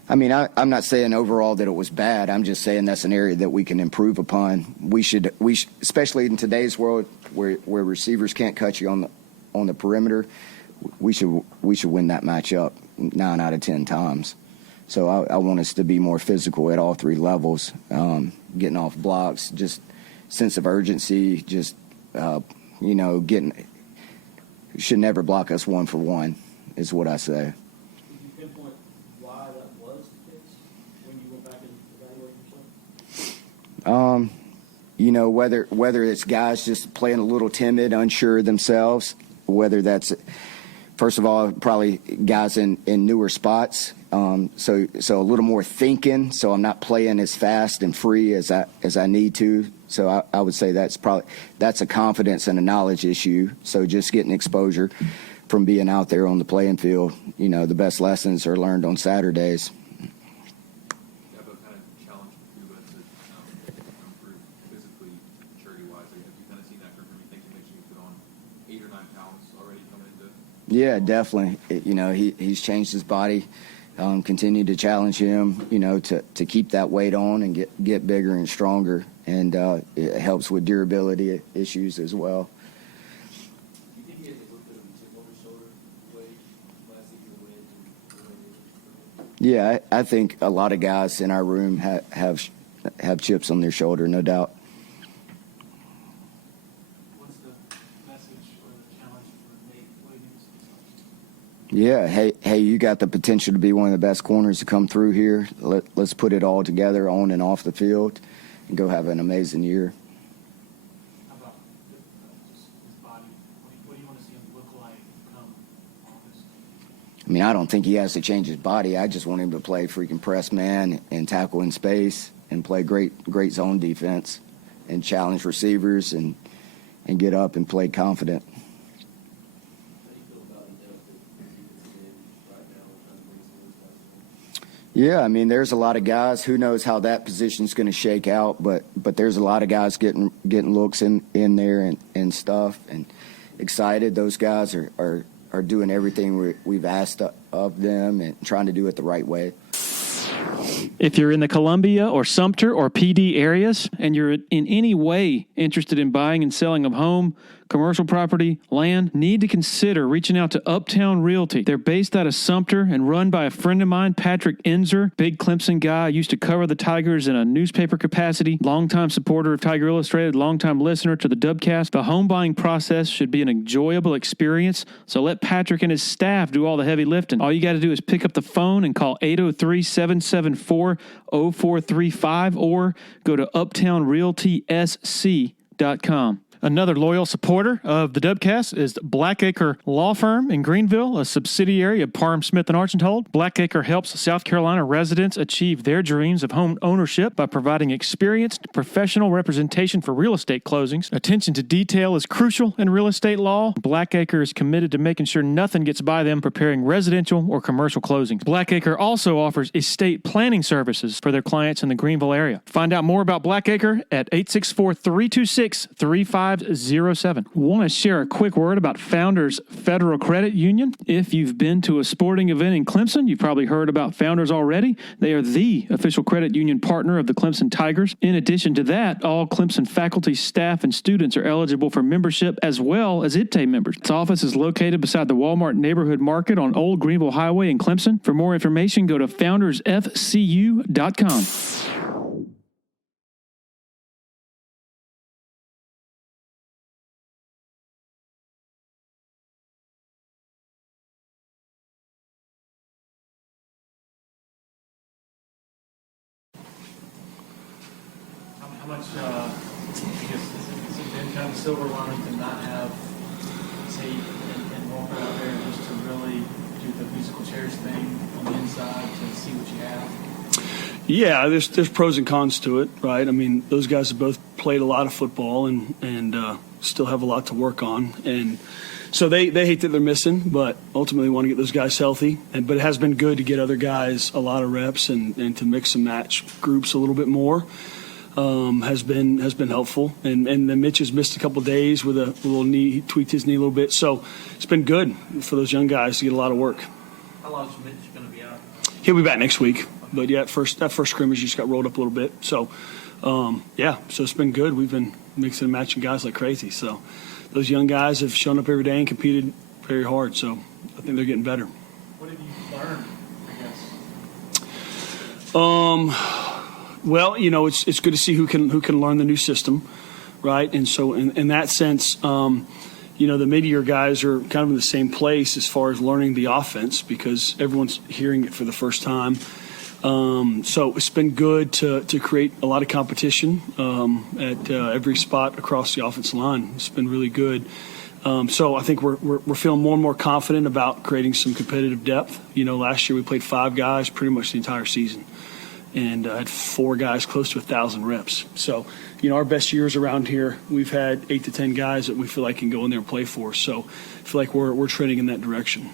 I mean, I'm not saying overall that it was bad. I'm just saying that's an area that we can improve upon. We should, especially in today's world where receivers can't cut you on the perimeter, we should win that matchup 9 out of 10 times. So I want us to be more physical at all 3 levels, getting off blocks, just sense of urgency, just you know, should never block us 1-for-1 is what I say. Did you pinpoint why that was the case when you went back and evaluated yourself? You know, whether it's guys just playing a little timid, unsure of themselves, whether that's, first of all, probably guys in newer spots, so a little more thinking, so I'm not playing as fast and free as I need to. So I would say that's a confidence and a knowledge issue. So just getting exposure from being out there on the playing field. You know, the best lessons are learned on Saturdays. Yeah, definitely. You know, he's changed his body. Continue to challenge him, you know, to keep that weight on and get bigger and stronger. And it helps with durability issues as well. Do you think he has a little bit of a chip on his shoulder weight last season? Yeah, I think a lot of guys in our room have chips on their shoulder, no doubt. What's the message or the challenge for Nate Williams? Yeah, hey, you got the potential to be one of the best corners to come through here. Let's put it all together on and off the field and go have an amazing year. How about just his body? What do you want to see him look like come August? I mean, I don't think he has to change his body. I just want him to play freaking press man and tackle in space and play great zone defense and challenge receivers and get up and play confident. How do you feel about the depth that defense is in right now with trying to bring some of those guys in? Yeah, I mean, there's a lot of guys. Who knows how that position's going to shake out, but there's a lot of guys getting looks in there and stuff, and excited. Those guys are doing everything we've asked of them and trying to do it the right way. If you're in the Columbia or Sumter or PD areas and you're in any way interested in buying and selling a home, commercial property, land, need to consider reaching out to Uptown Realty. They're based out of Sumter and run by a friend of mine, Patrick Enzer, big Clemson guy, used to cover the Tigers in a newspaper capacity, longtime supporter of Tiger Illustrated, longtime listener to the Dubcast. The home buying process should be an enjoyable experience, so let Patrick and his staff do all the heavy lifting. All you got to do is pick up the phone and call 803-774-0435 or go to uptownrealtysc.com. Another loyal supporter of the Dubcast is Blackacre Law Firm in Greenville, a subsidiary of Parham Smith and Archambault. Blackacre helps South Carolina residents achieve their dreams of home ownership by providing experienced professional representation for real estate closings. Attention to detail is crucial in real estate law. Blackacre is committed to making sure nothing gets by them preparing residential or commercial closings. Blackacre also offers estate planning services for their clients in the Greenville area. Find out more about Blackacre at 864-326-3507. Want to share a quick word about Founders Federal Credit Union? If you've been to a sporting event in Clemson, you've probably heard about Founders already. They are the official credit union partner of the Clemson Tigers. In addition to that, all Clemson faculty, staff, and students are eligible for membership as well as IPTAY members. Its office is located beside the Walmart Neighborhood Market on Old Greenville Highway in Clemson. For more information, go to foundersfcu.com. How much, I guess, has it been kind of a silver lining to not have Tate and Walker out there just to really do the musical chairs thing on the inside to see what you have? Yeah, there's pros and cons to it, right? I mean, those guys have both played a lot of football and still have a lot to work on. And so they hate that they're missing, but ultimately want to get those guys healthy. But it has been good to get other guys a lot of reps and to mix and match groups a little bit more. Has been helpful, and then Mitch has missed a couple of days with a little knee. He tweaked his knee a little bit, so it's been good for those young guys to get a lot of work. How long is Mitch going to be out? He'll be back next week, but yeah, that first scrimmage just got rolled up a little bit. So so it's been good. We've been mixing and matching guys like crazy. So those young guys have shown up every day and competed very hard. So I think they're getting better. What have you learned, I guess? Well, it's good to see who can learn the new system, right? And so in that sense, the mid-year guys are kind of in the same place as far as learning the offense because everyone's hearing it for the first time. So it's been good to create a lot of competition at every spot across the offensive line. It's been really good. So I think we're feeling more and more confident about creating some competitive depth. Last year we played 5 guys pretty much the entire season. And had 4 guys close to 1,000 reps. So, our best years around here, we've had 8 to 10 guys that we feel like can go in there and play for us. So, I feel like we're trending in that direction.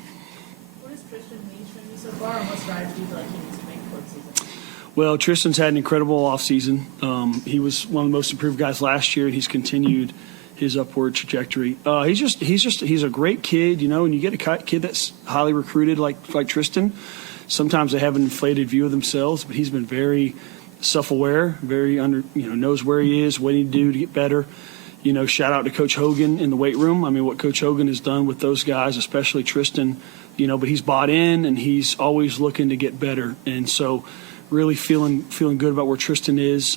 What does Tristan need from you so far, and what strides do you feel like he needs to make for the season? Well, Tristan's had an incredible offseason. He was one of the most improved guys last year, and he's continued his upward trajectory. He's a great kid, and you get a kid that's highly recruited like Tristan. Sometimes they have an inflated view of themselves, but he's been very self-aware, very knows where he is, what he need to do to get better. Shout out to Coach Hogan in the weight room. I mean, what Coach Hogan has done with those guys, especially Tristan, but he's bought in and he's always looking to get better. And so really feeling good about where Tristan is.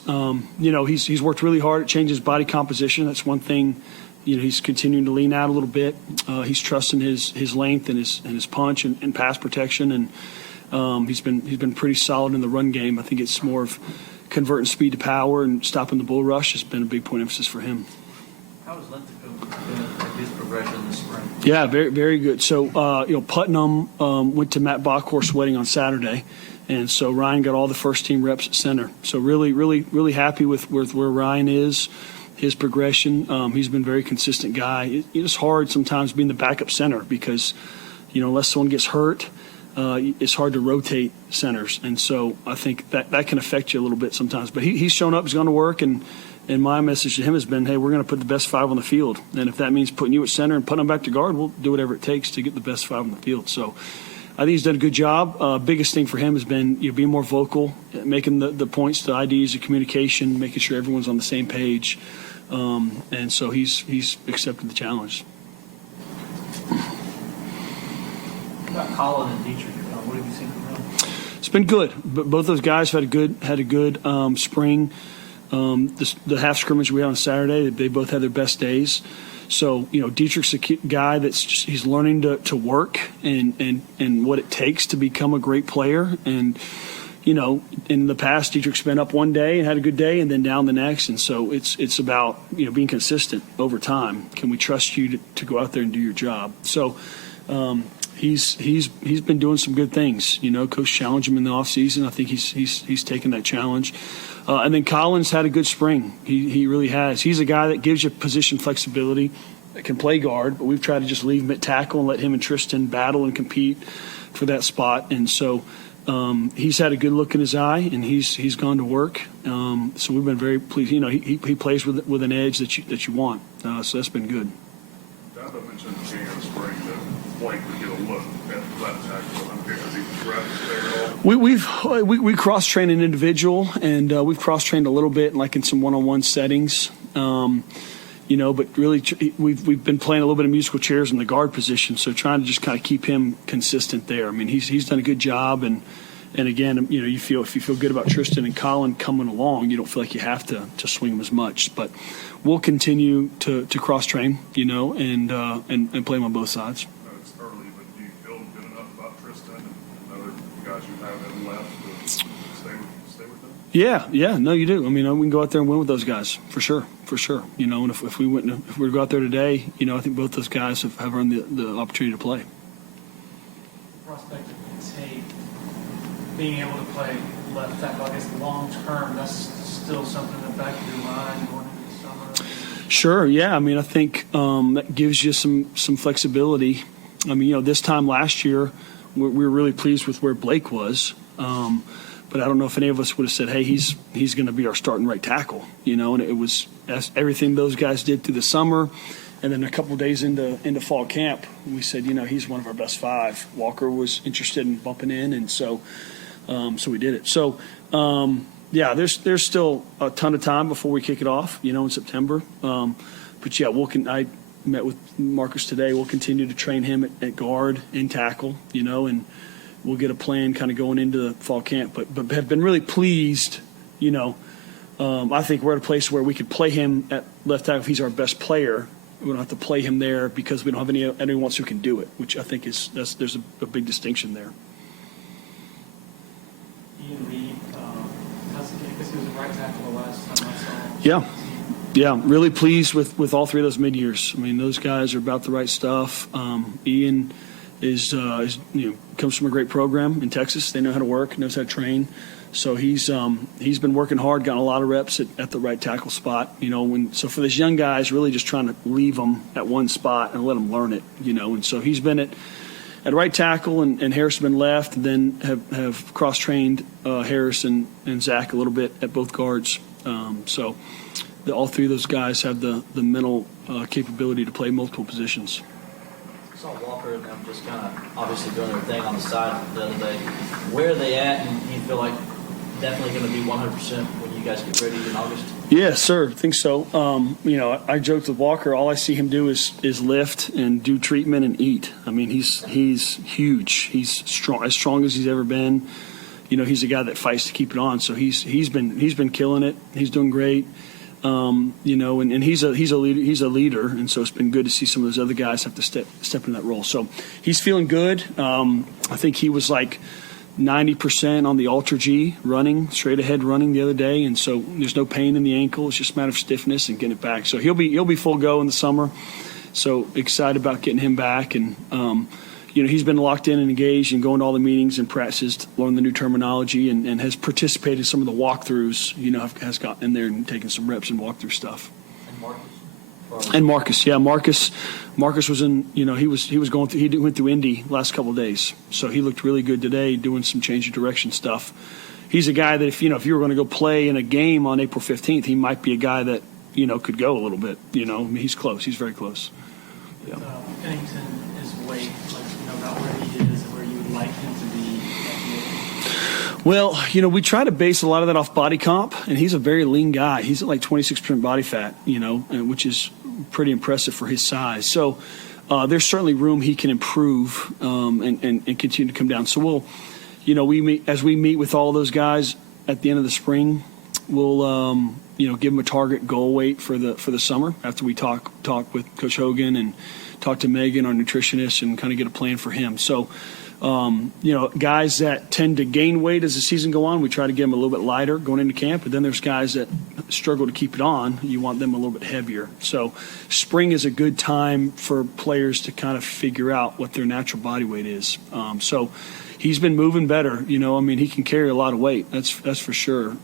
He's worked really hard at changing his body composition. That's one thing He's continuing to lean out a little bit. He's trusting his length and his punch and pass protection, and he's been pretty solid in the run game. I think it's more of converting speed to power and stopping the bull rush has been a big point of emphasis for him. How has Linthicum been his progression this spring? Yeah, very, very good. So, Putnam went to Matt Bockhorst's wedding on Saturday, and so Ryan got all the first-team reps at center. So really, really, really happy with where Ryan is, his progression. He's been a very consistent guy. It's hard sometimes being the backup center because, unless someone gets hurt, it's hard to rotate centers. And so I think that can affect you a little bit sometimes. But he's shown up, he's gone to work, and my message to him has been, hey, we're going to put the best 5 on the field. And if that means putting you at center and putting them back to guard, we'll do whatever it takes to get the best 5 on the field. So I think he's done a good job. Biggest thing for him has been being more vocal, making the points, the IDs, the communication, making sure everyone's on the same page. And so he's accepted the challenge. About Colin and Dietrich, what have you seen from them? It's been good. Both those guys had a good spring. The half scrimmage we had on Saturday, they both had their best days. So, Dietrich's a guy he's learning to work and what it takes to become a great player. And, in the past, Dietrich's been up one day and had a good day and then down the next. And so it's about, being consistent over time. Can we trust you to go out there and do your job? So, he's been doing some good things. Coach challenged him in the offseason. I think he's taken that challenge. And then Collins had a good spring. He really has. He's a guy that gives you position flexibility, that can play guard, but we've tried to just leave him at tackle and let him and Tristan battle and compete for that spot. And so he's had a good look in his eye, and he's gone to work. So we've been very pleased. He plays with an edge that you want. So that's been good. Dabo mentioned at the beginning of the spring that Blake would get a look at left tackle. Has he progressed there at all? We cross-train an individual, and we've cross-trained a little bit, like in some one-on-one settings. But really we've been playing a little bit of musical chairs in the guard position, so trying to just kind of keep him consistent there. I mean, he's done a good job, and again, if you feel good about Tristan and Colin coming along, you don't feel like you have to swing them as much. But we'll continue to cross-train, and play them on both sides. It's early, but do you feel good enough about Tristan and other guys you have left to stay with them? Yeah, no, you do. I mean, we can go out there and win with those guys for sure. And if we were to go out there today, I think both those guys have earned the opportunity to play. Prospect of Tate being able to play left tackle, I guess long term, that's still something in the back of your mind going into the summer. Sure, yeah. I mean, I think that gives you some flexibility. I mean, this time last year, we were really pleased with where Blake was. But I don't know if any of us would have said, hey, he's going to be our starting right tackle, and it was everything those guys did through the summer. And then a couple of days into fall camp, we said, he's one of our best 5. Walker was interested in bumping in, and so we did it. So, there's still a ton of time before we kick it off, in September. But, yeah, I met with Marcus today. We'll continue to train him at guard and tackle, and we'll get a plan kind of going into the fall camp. But have been really pleased, I think we're at a place where we could play him at left tackle if he's our best player. We don't have to play him there because we don't have anyone else who can do it, which I think there's a big distinction there. Ian Reed, I guess he was a right tackle the last time I saw him. Yeah, really pleased with all 3 of those mid-years. I mean, those guys are about the right stuff. Ian is comes from a great program in Texas. They know how to work, knows how to train. So he's been working hard, gotten a lot of reps at the right tackle spot. So for this young guy, is really just trying to leave them at one spot and let them learn it. And so he's been at right tackle, and Harris has been left, and then have cross-trained Harris and Zach a little bit at both guards. So all 3 of those guys have the mental capability to play multiple positions. I saw Walker and them just kind of obviously doing their thing on the side the other day. Where are they at, and do you feel like definitely going to be 100% when you guys get ready in August? Yeah, sir. I think so. I joked with Walker. All I see him do is lift and do treatment and eat. I mean, he's huge. He's strong as he's ever been. He's a guy that fights to keep it on. So he's been killing it. He's doing great. and he's a leader, and so it's been good to see some of those other guys have to step into that role. So he's feeling good. I think he was like 90% on the Ultra G running, straight ahead running the other day, and so there's no pain in the ankle. It's just a matter of stiffness and getting it back. So he'll be full go in the summer. So excited about getting him back, and he's been locked in and engaged and going to all the meetings and practices to learn the new terminology, and has participated in some of the walkthroughs. Has gotten in there and taken some reps and walkthrough stuff. And Marcus, yeah, Marcus was in. He was going through. He went through Indy last couple of days, so he looked really good today, doing some change of direction stuff. He's a guy that if you were going to go play in a game on April 15th, he might be a guy that could go a little bit. He's close. He's very close. Yeah. Pennington is weight, about where he is and where you would like him to be. Well, we try to base a lot of that off body comp, and he's a very lean guy. He's at like 26% body fat, which is pretty impressive for his size. So there's certainly room he can improve and continue to come down. So we'll, we meet with all those guys at the end of the spring. We'll give him a target goal weight for the summer after we talk with Coach Hogan and talk to Megan, our nutritionist, and kind of get a plan for him. So, guys that tend to gain weight as the season go on, we try to get them a little bit lighter going into camp. But then there's guys that struggle to keep it on. You want them a little bit heavier. So spring is a good time for players to kind of figure out what their natural body weight is. So he's been moving better. He can carry a lot of weight. That's for sure.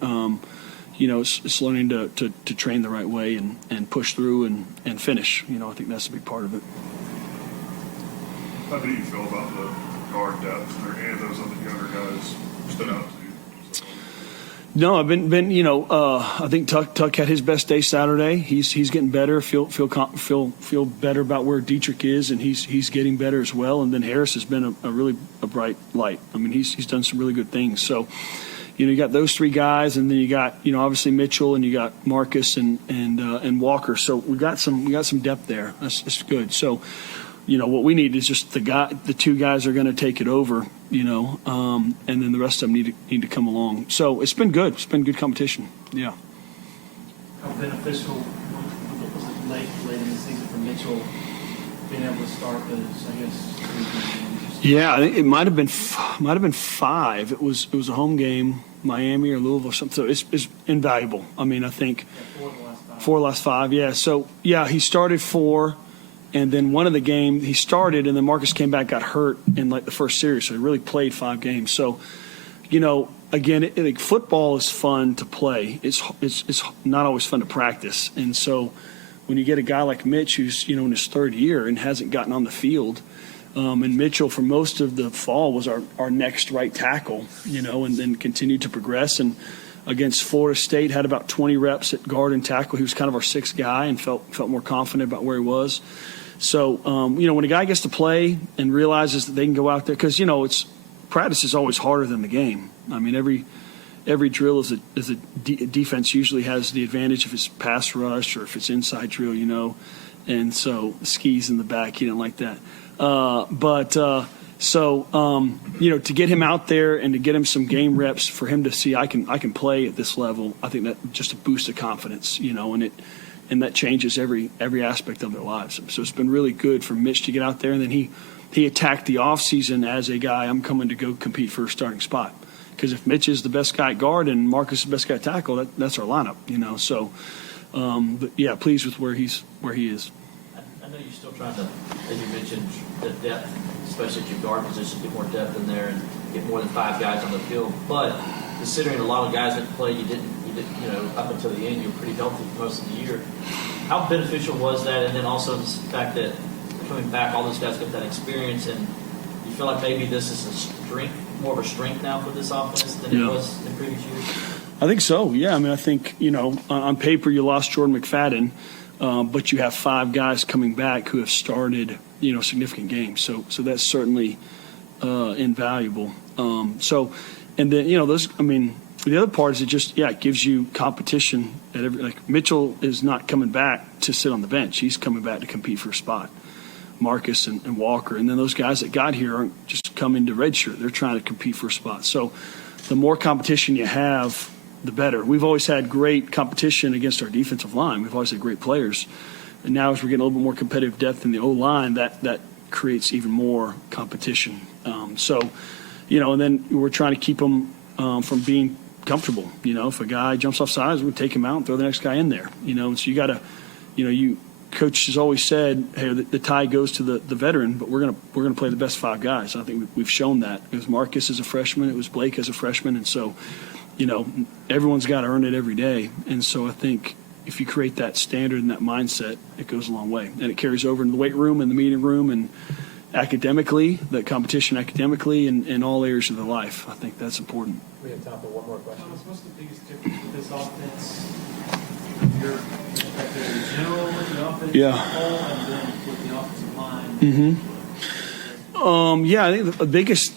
It's learning to train the right way and push through and finish. I think that's a big part of it. How do you feel about the guard depth? Are any of those other younger guys stood out to you? No, I've been. I think Tuck had his best day Saturday. He's getting better. Feel better about where Dietrich is, and he's getting better as well. And then Harris has been a bright light. He's done some really good things. So. You got those three guys, and then you got obviously Mitchell, and you got Marcus and Walker. So we got some depth there. That's good. So what we need is just the two guys are going to take it over. And then the rest of them need to come along. So it's been good. It's been good competition. Yeah. How beneficial was it late in the season for Mitchell being able to start those? I guess. Yeah, I think it might have been 5. It was a home game, Miami or Louisville or something. So it's invaluable. I think 4 of the last 5. Yeah. So yeah, he started 4, and then one of the games he started, and then Marcus came back, got hurt in like the first series. So he really played 5 games. So again, football is fun to play. It's not always fun to practice, and so when you get a guy like Mitch who's in his 3rd year and hasn't gotten on the field. And Mitchell, for most of the fall, was our next right tackle, and then continued to progress. And against Florida State, had about 20 reps at guard and tackle. He was kind of our 6th guy and felt more confident about where he was. So, when a guy gets to play and realizes that they can go out there, because, practice is always harder than the game. Every drill is a defense usually has the advantage if it's pass rush or if it's inside drill, And so skis in the back, he didn't like that. To get him out there and to get him some game reps for him to see I can play at this level, I think that just a boost of confidence, and that changes every aspect of their lives. So it's been really good for Mitch to get out there, and then he attacked the offseason as a guy, I'm coming to go compete for a starting spot. Because if Mitch is the best guy at guard and Marcus is the best guy at tackle, that's our lineup, So, but yeah, pleased with where he is. I know you're still trying to, as you mentioned, the depth, especially at your guard position, get more depth in there and get more than 5 guys on the field. But considering a lot of guys that play, you didn't, up until the end, you were pretty healthy most of the year. How beneficial was that? And then also the fact that coming back, all those guys get that experience, and you feel like maybe this is a strength, more of a strength now for this offense than it was in previous years? I think so. Yeah. I think on paper you lost Jordan McFadden. But you have 5 guys coming back who have started, significant games. So that's certainly invaluable. And then, the other part is it gives you competition at Mitchell is not coming back to sit on the bench. He's coming back to compete for a spot. Marcus and Walker. And then those guys that got here aren't just coming to redshirt. They're trying to compete for a spot. So the more competition you have the better. We've always had great competition against our defensive line. We've always had great players. And now as we're getting a little bit more competitive depth in the O-line, that creates even more competition. And then we're trying to keep them from being comfortable. If a guy jumps off sides, we take him out and throw the next guy in there. And so you got to, Coach has always said, hey, the tie goes to the veteran, but we're gonna play the best 5 guys. I think we've shown that. It was Marcus as a freshman, it was Blake as a freshman, and so, everyone's got to earn it every day. And so I think if you create that standard and that mindset, it goes a long way, and it carries over into the weight room and the meeting room and academically, the competition academically, and in all areas of their life. I think that's important. We have time for one more question. What's the biggest difference with this offense? Your perspective in general with the offense Yeah. as a whole, and then with the offensive line.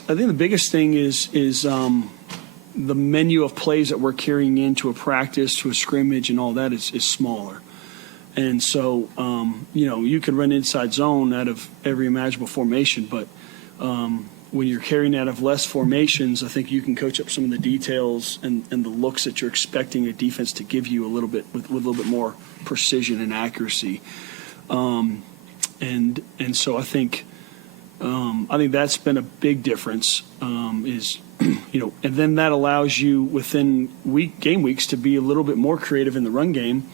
I think the biggest thing is the menu of plays that we're carrying into a practice, to a scrimmage, and all that is smaller. And so, you can run inside zone out of every imaginable formation, but when you're carrying out of less formations, I think you can coach up some of the details and the looks that you're expecting a defense to give you a little bit with a little bit more precision and accuracy. And so I think that's been a big difference. And then that allows you within game weeks to be a little bit more creative in the run game.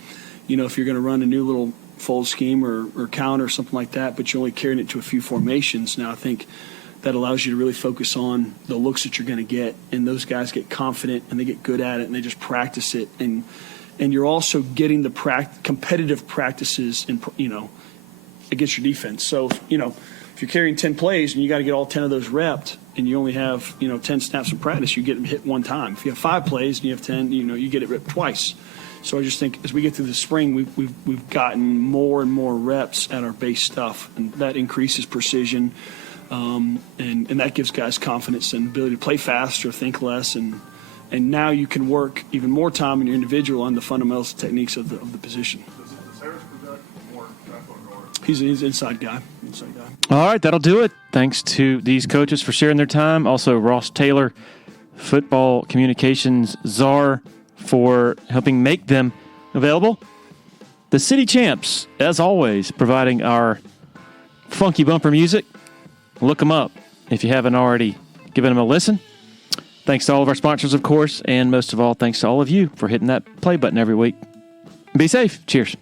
If you're going to run a new little fold scheme or counter or something like that, but you're only carrying it to a few formations. Now I think that allows you to really focus on the looks that you're going to get, and those guys get confident and they get good at it and they just practice it. And you're also getting the competitive practices against your defense. So, if you're carrying 10 plays and you got to get all 10 of those repped, and you only have 10 snaps in practice, you get them hit one time. If you have 5 plays and you have 10, you get it ripped twice. So I just think as we get through the spring, we've gotten more and more reps at our base stuff, and that increases precision, and that gives guys confidence and ability to play faster, think less, and now you can work even more time in your individual on the fundamentals and techniques of the position. Does Harris project more tackle or guard? He's an inside guy. All right, that'll do it. Thanks to these coaches for sharing their time. Also, Ross Taylor, football communications czar, for helping make them available. The City Champs, as always, providing our funky bumper music. Look them up if you haven't already given them a listen. Thanks to all of our sponsors, of course, and most of all, thanks to all of you for hitting that play button every week. Be safe. Cheers.